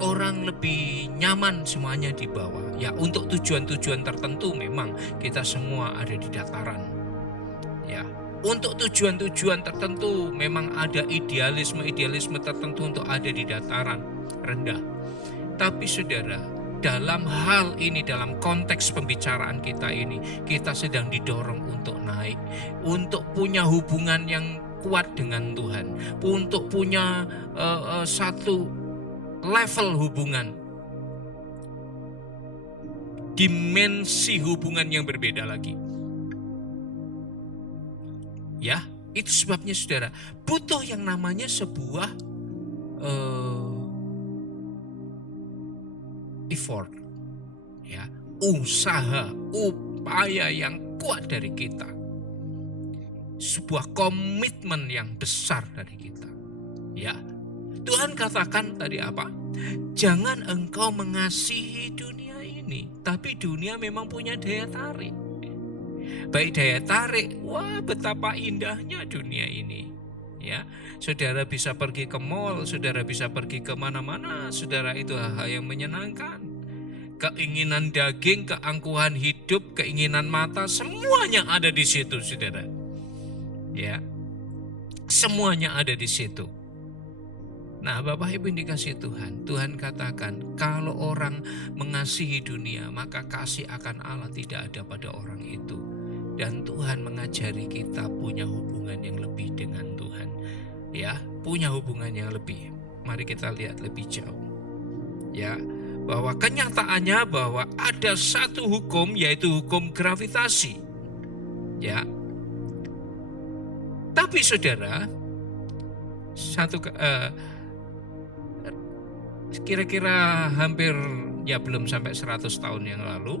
orang lebih nyaman semuanya di bawah. Ya, untuk tujuan-tujuan tertentu memang kita semua ada di dataran. Ya, untuk tujuan-tujuan tertentu memang ada idealisme tertentu untuk ada di dataran rendah. Tapi saudara, dalam hal ini, dalam konteks pembicaraan kita ini, kita sedang didorong untuk naik, untuk punya hubungan yang kuat dengan Tuhan, untuk punya satu level hubungan, dimensi hubungan yang berbeda lagi. Ya, itu sebabnya saudara butuh yang namanya sebuah effort, ya, usaha, upaya yang kuat dari kita, sebuah komitmen yang besar dari kita. Ya, Tuhan katakan tadi apa? Jangan engkau mengasihi dunia ini, tapi dunia memang punya daya tarik. Baik daya tarik, wah betapa indahnya dunia ini. Ya, saudara bisa pergi ke mall, saudara bisa pergi ke mana-mana, saudara, itu hal yang menyenangkan. Keinginan daging, keangkuhan hidup, keinginan mata, semuanya ada di situ, saudara. Ya, semuanya ada di situ. Nah, Bapak Ibu yang dikasihi Tuhan, Tuhan katakan kalau orang mengasihi dunia, maka kasih akan Allah tidak ada pada orang itu. Dan Tuhan mengajari kita punya hubungan yang lebih dengan Tuhan. Ya, punya hubungan yang lebih. Mari kita lihat lebih jauh. Ya, bahwa kenyataannya bahwa ada satu hukum, yaitu hukum gravitasi. Ya. Tapi saudara, kira-kira hampir, ya belum sampai 100 tahun yang lalu,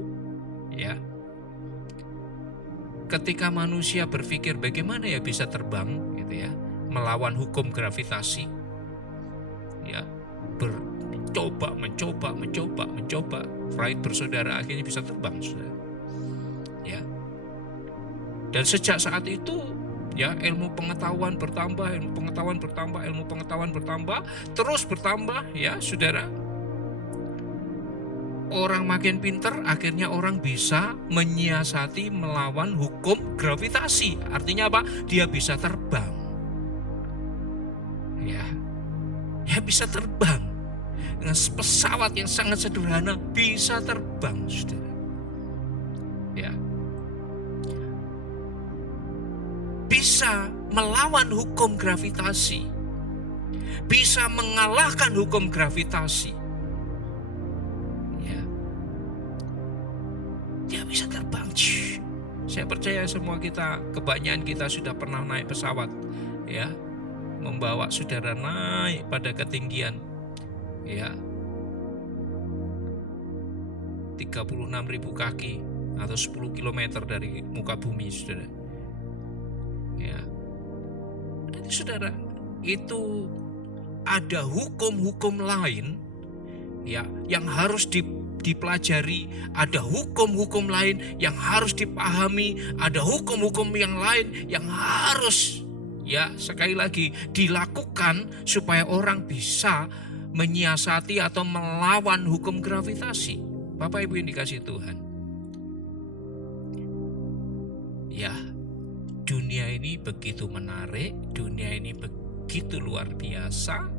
ya, ketika manusia berpikir bagaimana ya bisa terbang, gitu ya, melawan hukum gravitasi, ya, mencoba, Wright bersaudara akhirnya bisa terbang, saudara. Ya, dan sejak saat itu, ya, ilmu pengetahuan bertambah, terus bertambah, ya, saudara. Orang makin pinter, akhirnya orang bisa menyiasati melawan hukum gravitasi. Artinya apa? Dia bisa terbang. Ya, bisa terbang. Dengan pesawat yang sangat sederhana bisa terbang, saudara. Ya. Bisa melawan hukum gravitasi. Bisa mengalahkan hukum gravitasi. Ya. Dia bisa terbang. Saya percaya semua kita, kebanyakan kita sudah pernah naik pesawat, ya, membawa saudara naik pada ketinggian, ya, 36.000 kaki atau 10 km dari muka bumi, saudara. Ya, berarti saudara, itu ada hukum-hukum lain, ya, yang harus dipelajari, ada hukum-hukum lain yang harus dipahami, ada hukum-hukum yang lain yang harus, ya, sekali lagi dilakukan supaya orang bisa menyiasati atau melawan hukum gravitasi. Bapak Ibu yang dikasihi Tuhan, ya, dunia ini begitu menarik, dunia ini begitu luar biasa,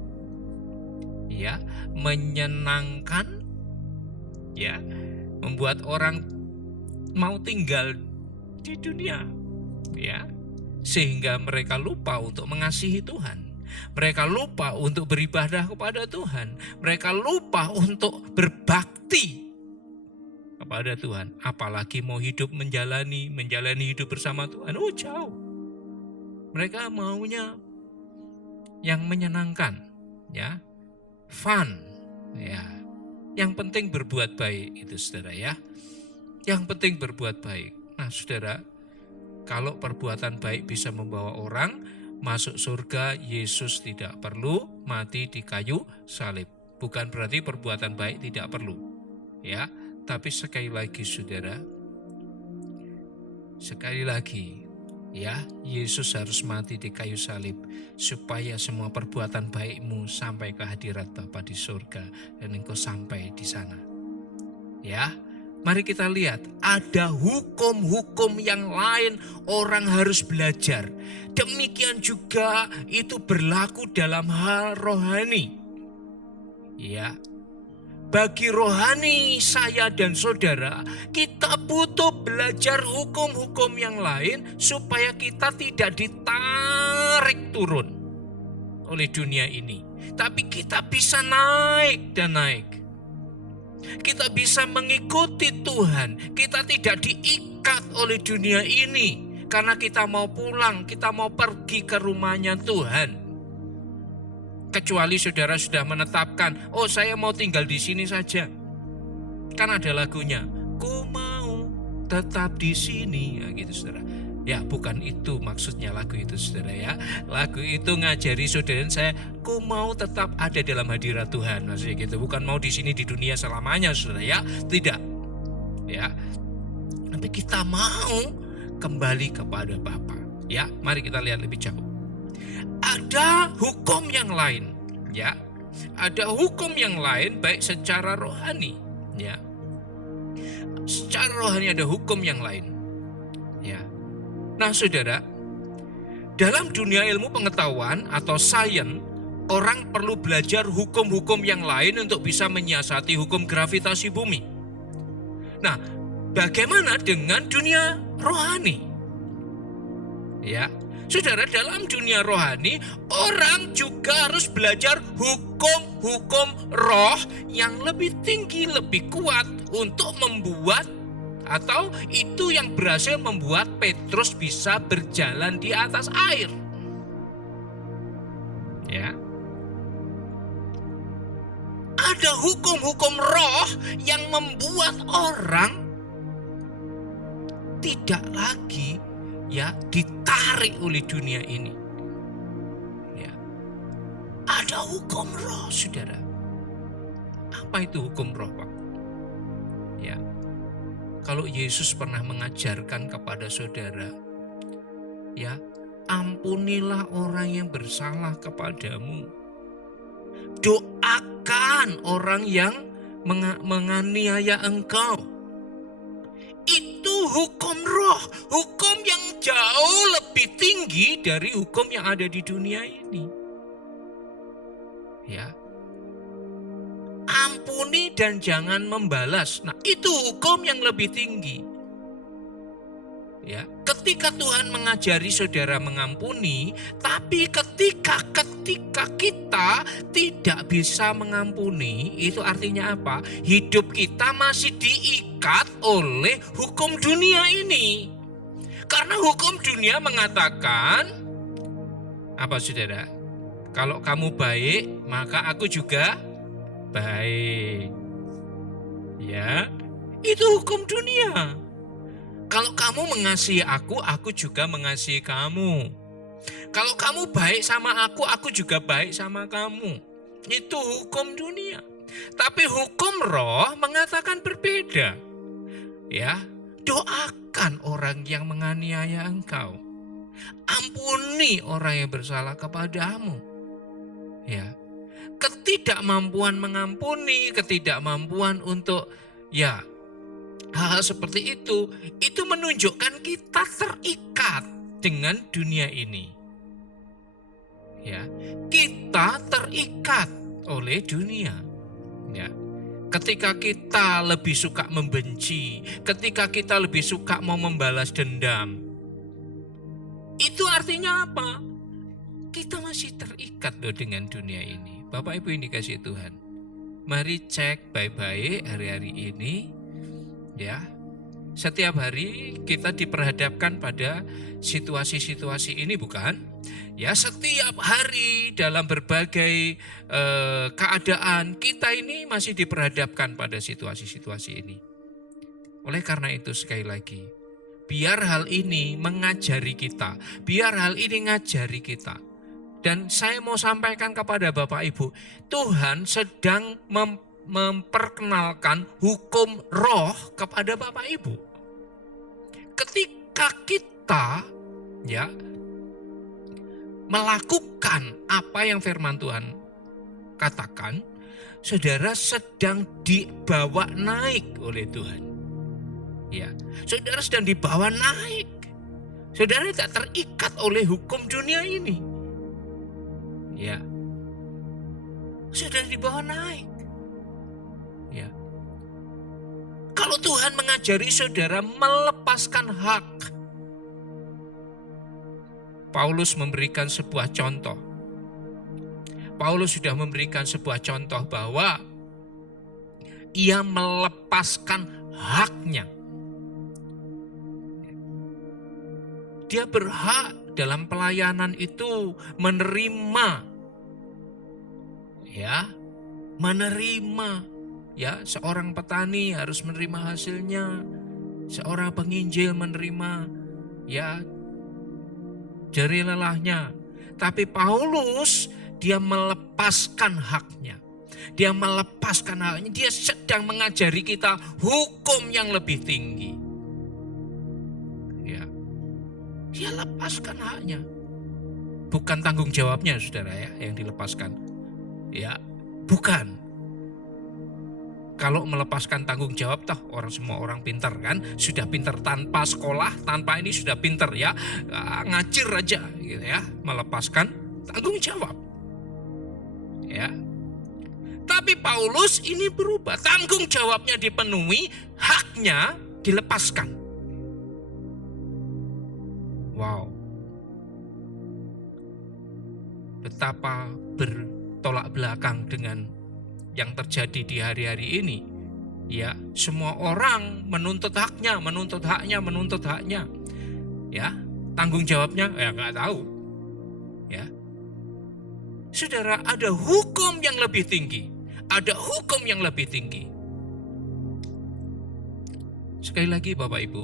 ya, menyenangkan, ya, membuat orang mau tinggal di dunia, ya, sehingga mereka lupa untuk mengasihi Tuhan. Mereka lupa untuk beribadah kepada Tuhan. Mereka lupa untuk berbakti kepada Tuhan. Apalagi mau hidup menjalani hidup bersama Tuhan. Oh, jauh. Mereka maunya yang menyenangkan, ya, fun, ya. Yang penting berbuat baik itu, saudara, ya. Yang penting berbuat baik. Nah, saudara, kalau perbuatan baik bisa membawa orang masuk surga, Yesus tidak perlu mati di kayu salib. Bukan berarti perbuatan baik tidak perlu, ya. Tapi sekali lagi, saudara, sekali lagi, ya, Yesus harus mati di kayu salib supaya semua perbuatan baikmu sampai ke hadirat Bapa di surga dan engkau sampai di sana. Ya, mari kita lihat, ada hukum-hukum yang lain orang harus belajar. Demikian juga itu berlaku dalam hal rohani. Ya, bagi rohani saya dan saudara, kita butuh belajar hukum-hukum yang lain supaya kita tidak ditarik turun oleh dunia ini. Tapi kita bisa naik dan naik. Kita bisa mengikuti Tuhan. Kita tidak diikat oleh dunia ini karena kita mau pulang, kita mau pergi ke rumahnya Tuhan. Kecuali saudara sudah menetapkan, oh saya mau tinggal di sini saja. Kan ada lagunya, ku mau tetap di sini, ya, gitu, saudara. Ya, bukan itu maksudnya lagu itu, saudara, ya. Lagu itu ngajari saudara saya, ku mau tetap ada dalam hadirat Tuhan, maksudnya gitu. Bukan mau di sini di dunia selamanya, saudara, ya. Tidak, ya. Tapi kita mau kembali kepada Bapa. Ya, mari kita lihat lebih jauh. Ada hukum yang lain, ya. Ada hukum yang lain baik secara rohani, ya. Secara rohani ada hukum yang lain, ya. Nah, saudara, dalam dunia ilmu pengetahuan atau sains, orang perlu belajar hukum-hukum yang lain untuk bisa menyiasati hukum gravitasi bumi. Nah, bagaimana dengan dunia rohani? Ya, saudara, dalam dunia rohani, orang juga harus belajar hukum-hukum roh yang lebih tinggi, lebih kuat untuk membuat, atau itu yang berhasil membuat Petrus bisa berjalan di atas air. Ya. Ada hukum-hukum roh yang membuat orang tidak lagi, ya, ditarik oleh dunia ini. Ya. Ada hukum roh, saudara. Apa itu hukum roh, Pak? Ya. Kalau Yesus pernah mengajarkan kepada saudara, ya, ampunilah orang yang bersalah kepadamu. Doakan orang yang menganiaya engkau. Itu hukum roh, hukum yang jauh lebih tinggi dari hukum yang ada di dunia ini. Ya. Ampuni dan jangan membalas. Nah, itu hukum yang lebih tinggi. Ya, ketika Tuhan mengajari saudara mengampuni, tapi ketika kita tidak bisa mengampuni, itu artinya apa? Hidup kita masih diikat oleh hukum dunia ini. Karena hukum dunia mengatakan apa, saudara? Kalau kamu baik, maka aku juga baik. Ya, itu hukum dunia. Kalau kamu mengasihi aku juga mengasihi kamu. Kalau kamu baik sama aku juga baik sama kamu. Itu hukum dunia. Tapi hukum roh mengatakan berbeda. Ya, doakan orang yang menganiaya engkau. Ampuni orang yang bersalah kepadamu. Ya, ketidakmampuan mengampuni, ketidakmampuan untuk hal seperti itu menunjukkan kita terikat dengan dunia ini. Ya, kita terikat oleh dunia. Ya. Ketika kita lebih suka membenci, ketika kita lebih suka mau membalas dendam, itu artinya apa? Kita masih terikat loh dengan dunia ini. Bapak Ibu yang dikasihi Tuhan, mari cek baik-baik hari-hari ini. Ya, setiap hari kita diperhadapkan pada situasi-situasi ini, bukan? Ya, setiap hari dalam berbagai keadaan kita ini masih diperhadapkan pada situasi-situasi ini. Oleh karena itu sekali lagi, biar hal ini mengajari kita, biar hal ini ngajari kita. Dan saya mau sampaikan kepada Bapak Ibu, Tuhan sedang memperkenalkan hukum roh kepada Bapak Ibu. Ketika kita melakukan apa yang firman Tuhan katakan, saudara sedang dibawa naik oleh Tuhan. Ya, saudara sedang dibawa naik. Saudara tidak terikat oleh hukum dunia ini. Ya, saudara dibawa naik. Ya. Kalau Tuhan mengajari saudara melepaskan hak, Paulus memberikan sebuah contoh. Paulus sudah memberikan sebuah contoh bahwa ia melepaskan haknya. Dia berhak dalam pelayanan itu menerima seorang petani harus menerima hasilnya, seorang penginjil menerima jerih lelahnya. Tapi Paulus dia melepaskan haknya. Dia melepaskan haknya. Dia sedang mengajari kita hukum yang lebih tinggi. Ya. Dia lepaskan haknya. Bukan tanggung jawabnya, saudara ya, yang dilepaskan. Ya, bukan. Kalau melepaskan tanggung jawab, semua orang pintar kan, sudah pintar tanpa sekolah, tanpa ini sudah pintar ya, ngajir aja gitu ya, melepaskan tanggung jawab. Ya. Tapi Paulus ini berubah, tanggung jawabnya dipenuhi, haknya dilepaskan. Wow. Betapa bertolak belakang dengan yang terjadi di hari-hari ini. Ya, semua orang menuntut haknya. Ya, tanggung jawabnya nggak tahu. Ya. Saudara, ada hukum yang lebih tinggi. Ada hukum yang lebih tinggi. Sekali lagi Bapak Ibu,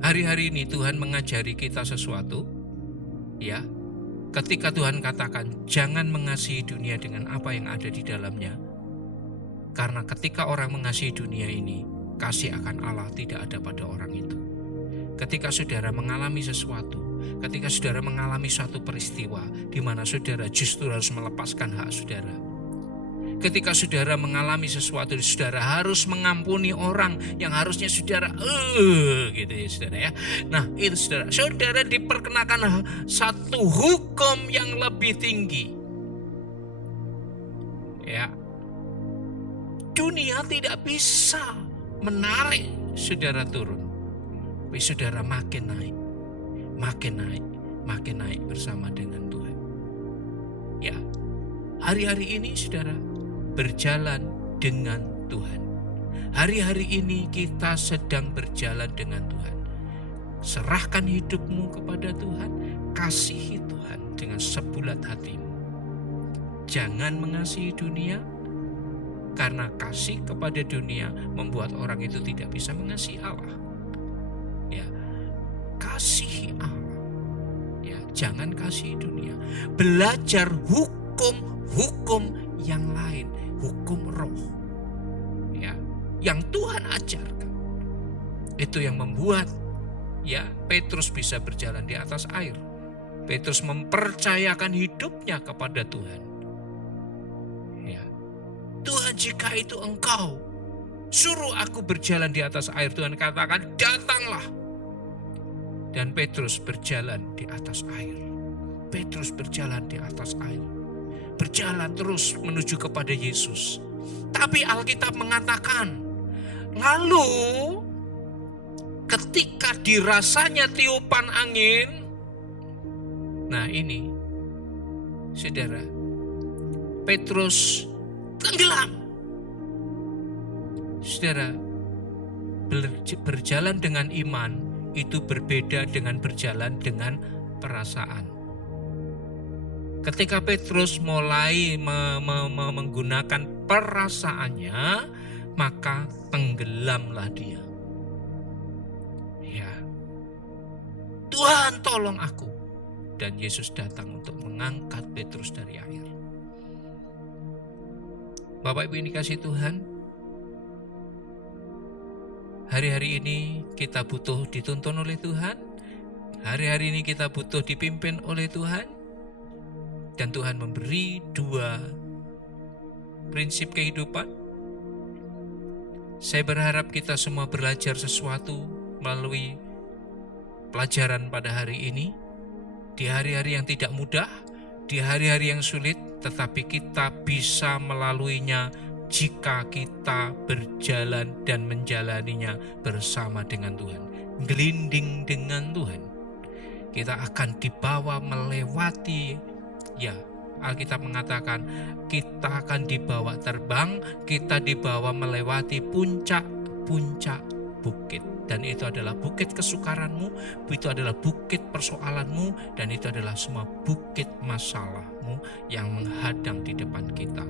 hari-hari ini Tuhan mengajari kita sesuatu. Ya. Ketika Tuhan katakan jangan mengasihi dunia dengan apa yang ada di dalamnya. Karena ketika orang mengasihi dunia ini, kasih akan Allah tidak ada pada orang itu. Ketika saudara mengalami sesuatu, ketika saudara mengalami suatu peristiwa di mana saudara justru harus melepaskan hak saudara. Ketika saudara mengalami sesuatu, saudara harus mengampuni orang yang harusnya saudara gitu ya saudara ya. Nah itu saudara diperkenakan satu hukum yang lebih tinggi. Ya, dunia tidak bisa menarik saudara turun, tapi saudara makin naik, makin naik, makin naik bersama dengan Tuhan. Ya, hari-hari ini saudara berjalan dengan Tuhan. Hari-hari ini kita sedang berjalan dengan Tuhan. Serahkan hidupmu kepada Tuhan, kasihi Tuhan dengan sebulat hatimu. Jangan mengasihi dunia, karena kasih kepada dunia membuat orang itu tidak bisa mengasihi Allah. Ya, kasihi Allah. Ya, jangan kasihi dunia. Belajar hukum-hukum yang lain, hukum roh. Ya, yang Tuhan ajarkan. Itu yang membuat ya Petrus bisa berjalan di atas air. Petrus mempercayakan hidupnya kepada Tuhan. Ya. Tuhan, jika itu Engkau suruh aku berjalan di atas air, Tuhan katakan datanglah. Dan Petrus berjalan di atas air. Petrus berjalan di atas air. Berjalan terus menuju kepada Yesus. Tapi Alkitab mengatakan, lalu ketika dirasanya tiupan angin, nah ini saudara, Petrus tenggelam. Saudara, berjalan dengan iman itu berbeda dengan berjalan dengan perasaan. Ketika Petrus mulai menggunakan perasaannya, maka tenggelamlah dia. Ya, Tuhan tolong aku. Dan Yesus datang untuk mengangkat Petrus dari air. Bapak Ibu yang dikasihi Tuhan, hari-hari ini kita butuh dituntun oleh Tuhan. Hari-hari ini kita butuh dipimpin oleh Tuhan. Dan Tuhan memberi 2 prinsip kehidupan. Saya berharap kita semua belajar sesuatu melalui pelajaran pada hari ini. Di hari-hari yang tidak mudah, di hari-hari yang sulit, tetapi kita bisa melaluinya jika kita berjalan dan menjalaninya bersama dengan Tuhan. Gelinding dengan Tuhan. Kita akan dibawa melewati, ya, Alkitab mengatakan kita akan dibawa terbang, kita dibawa melewati puncak-puncak bukit. Dan itu adalah bukit kesukaranmu, itu adalah bukit persoalanmu, dan itu adalah semua bukit masalahmu yang menghadang di depan kita.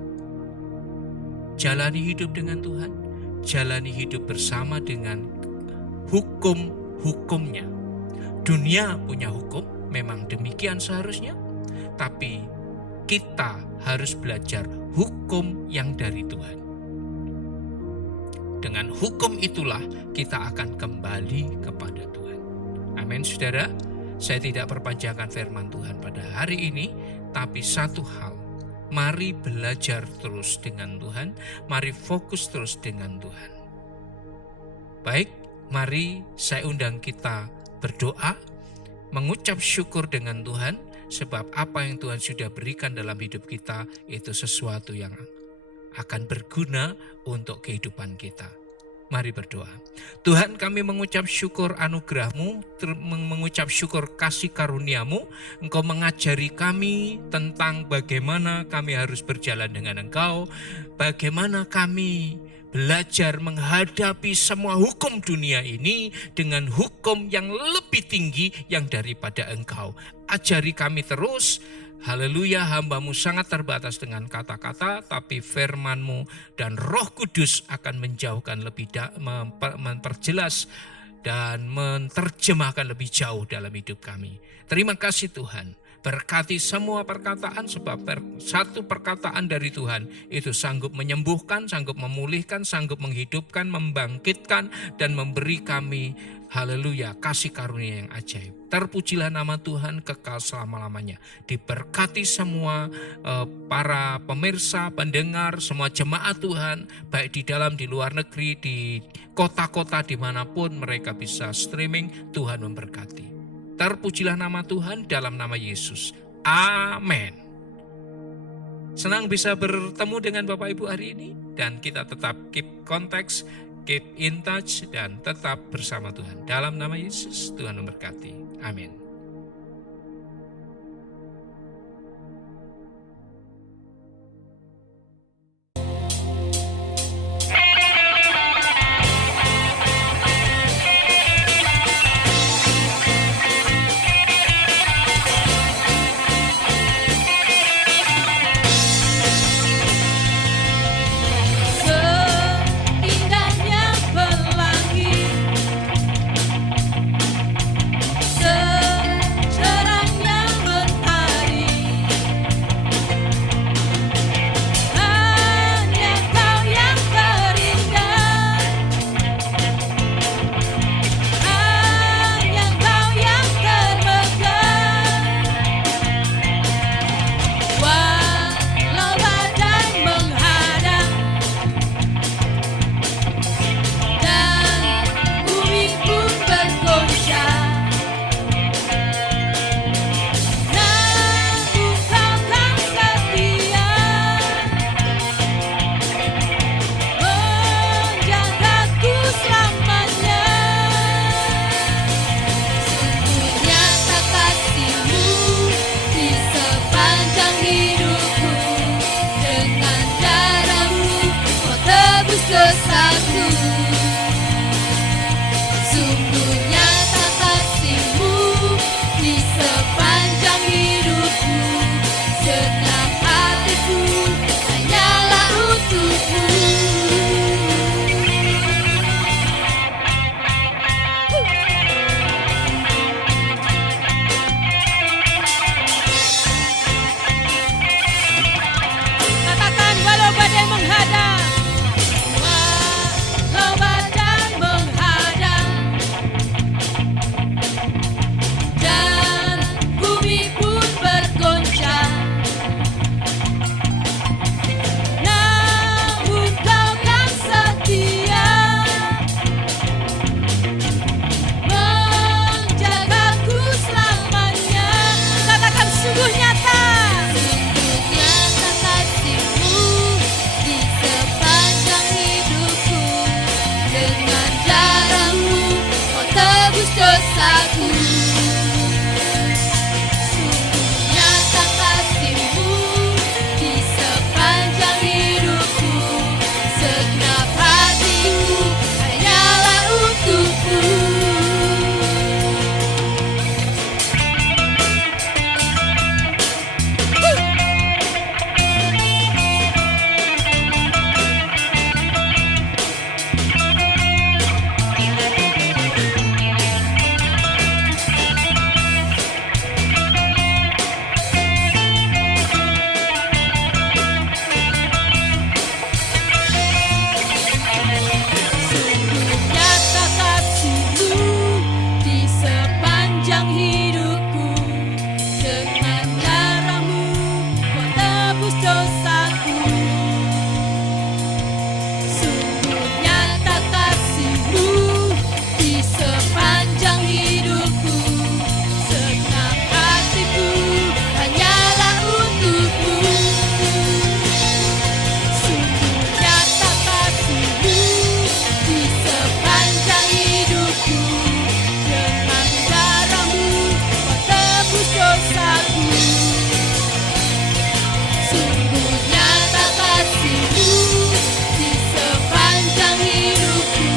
Jalani hidup dengan Tuhan, jalani hidup bersama dengan hukum-hukumnya. Dunia punya hukum, memang demikian seharusnya, tapi kita harus belajar hukum yang dari Tuhan. Dengan hukum itulah kita akan kembali kepada Tuhan. Amin, saudara. Saya tidak perpanjangkan firman Tuhan pada hari ini, tapi satu hal, mari belajar terus dengan Tuhan, mari fokus terus dengan Tuhan. Baik, mari saya undang kita berdoa, mengucap syukur dengan Tuhan, sebab apa yang Tuhan sudah berikan dalam hidup kita itu sesuatu yang akan berguna untuk kehidupan kita. Mari berdoa. Tuhan, kami mengucap syukur anugerah-Mu, mengucap syukur kasih karunia-Mu. Engkau mengajari kami tentang bagaimana kami harus berjalan dengan Engkau, bagaimana kami belajar menghadapi semua hukum dunia ini dengan hukum yang lebih tinggi yang daripada Engkau. Ajari kami terus. Haleluya, hamba-Mu sangat terbatas dengan kata-kata, tapi firman-Mu dan Roh Kudus akan menjauhkan lebih memperjelas dan menerjemahkan lebih jauh dalam hidup kami. Terima kasih Tuhan. Berkati semua perkataan, sebab satu perkataan dari Tuhan itu sanggup menyembuhkan, sanggup memulihkan, sanggup menghidupkan, membangkitkan, dan memberi kami, haleluya, kasih karunia yang ajaib. Terpujilah nama Tuhan kekal selama-lamanya. Diberkati semua para pemirsa, pendengar, semua jemaat Tuhan, baik di dalam, di luar negeri, di kota-kota dimanapun mereka bisa streaming, Tuhan memberkati. Terpujilah nama Tuhan dalam nama Yesus. Amin. Senang bisa bertemu dengan Bapak Ibu hari ini, dan kita tetap keep konteks, keep in touch, dan tetap bersama Tuhan. Dalam nama Yesus, Tuhan memberkati. Amin. Seindahnya pelangi, secerahnya mentari, hanya Kau yang terindah, hanya Kau yang termegah. Walau badai menghadang dan bumi pun bergoncang, namun Kau kan setia menjagaku selamanya. Sungguh nyata kasih-Mu di sepanjang hidupku, dengan darah-Mu Kau tebus dosaku. Sungguh nyata kasih-Mu di sepanjang hidupku, segenap hatiku hanyalah untuk-Mu. Katakan walau badai menghadang, walau badai menghadang dan bumi pun bergoncang, namun Kau kan setia menjagaku selamanya. Katakan sungguh nyata. Sungguh nyata kasih-Mu di sepanjang hidupku, dengan darah-Mu Kau tebus dosaku. Sungguh nyata kasih-Mu di sepanjang hidupku, segenap hatiku hanyalah untuk-Mu. Sungguh nyata kasih-Mu di sepanjang hidupku, dengan darah-Mu Kau tebus dosaku. Sungguh nyata kasih-Mu di sepanjang hidupku, segenap hatiku hanyalah untuk-Mu. Sungguh nyata kasih-Mu di sepanjang hidupku, dengan darah-Mu Kau tebus dosaku. Sungguh nyata kasih-Mu di sepanjang hidupku,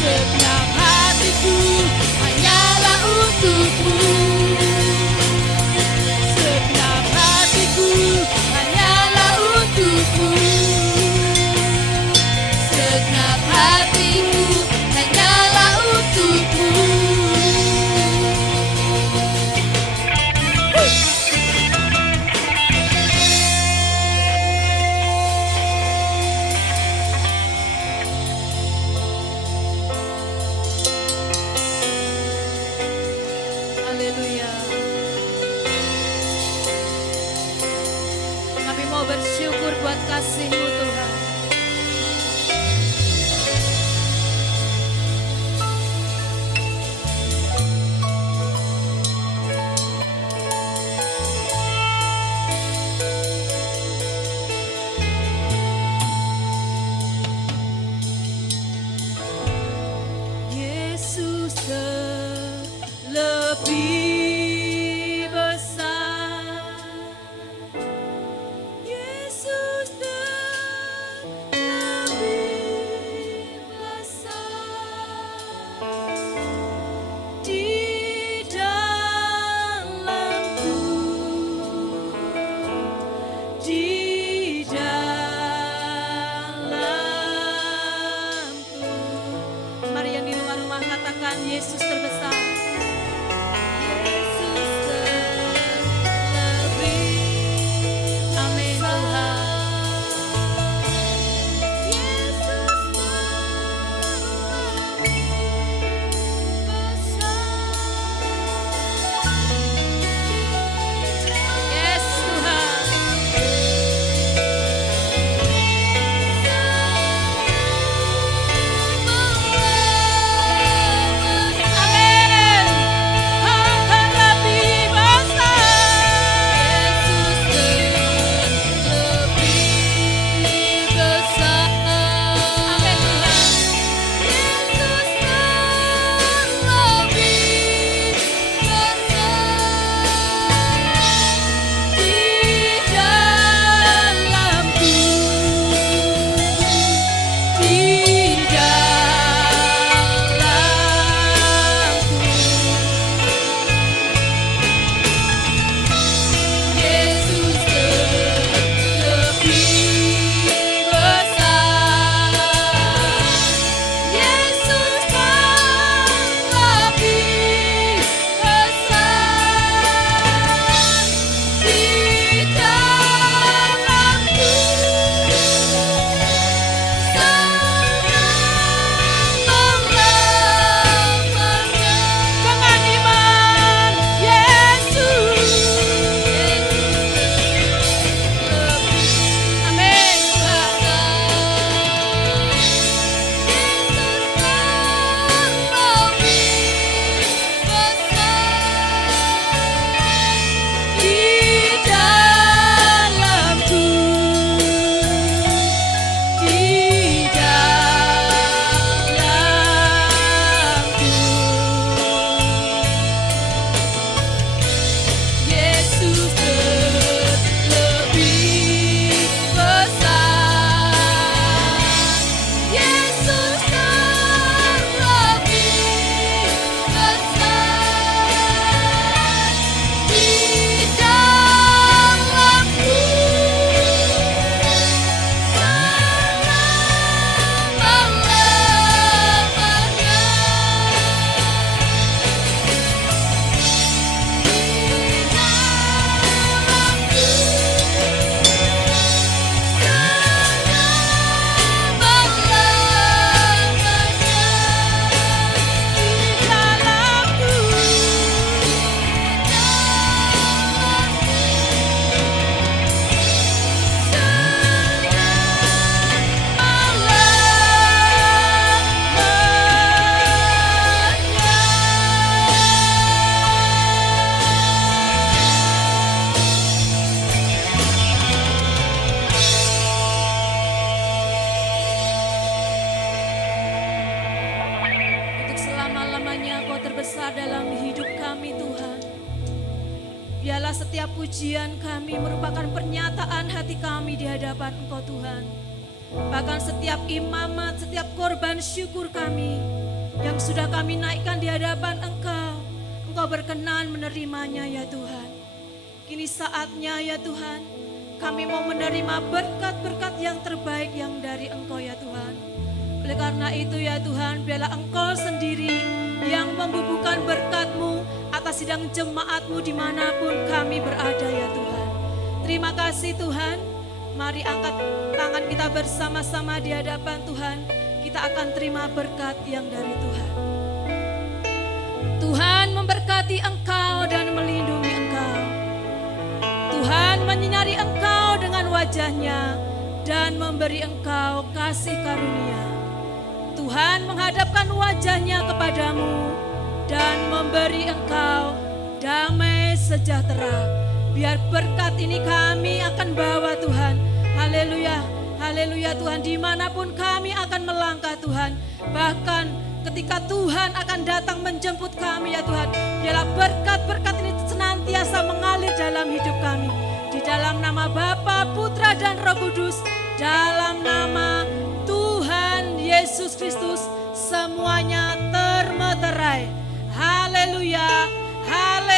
segenap hatiku hanyalah untuk-Mu. Segenap hatiku hanyalah untuk-Mu. Segenap hatiku hanyalah untuk-Mu. Haleluya. Kami mau bersyukur buat kasih-Mu Tuhan. besar dalam hidup kami Tuhan. Biarlah setiap pujian kami merupakan pernyataan hati kami di hadapan Engkau Tuhan. Bahkan setiap imamat, setiap korban syukur kami yang sudah kami naikkan di hadapan Engkau, Engkau berkenan menerimanya ya Tuhan. Kini saatnya ya Tuhan, kami mau menerima berkat-berkat yang terbaik yang dari Engkau ya Tuhan. Oleh karena itu ya Tuhan, biarlah Engkau sendiri yang membubuhkan berkat-Mu atas sidang jemaat-Mu dimanapun kami berada ya Tuhan. Terima kasih Tuhan. Mari angkat tangan kita bersama-sama di hadapan Tuhan. Kita akan terima berkat yang dari Tuhan. Tuhan memberkati engkau dan melindungi engkau. Tuhan menyinari engkau dengan wajah-Nya dan memberi engkau kasih karunia. Tuhan menghadapkan wajah-Nya kepadamu dan memberi engkau damai sejahtera. Biar berkat ini kami akan bawa Tuhan. Haleluya, haleluya Tuhan. Dimanapun kami akan melangkah Tuhan. Bahkan ketika Tuhan akan datang menjemput kami ya Tuhan. Biarlah berkat-berkat ini senantiasa mengalir dalam hidup kami. Di dalam nama Bapa, Putra dan Roh Kudus. Dalam nama Tuhan Yesus Kristus. Semuanya termeterai. Haleluya, haleluya.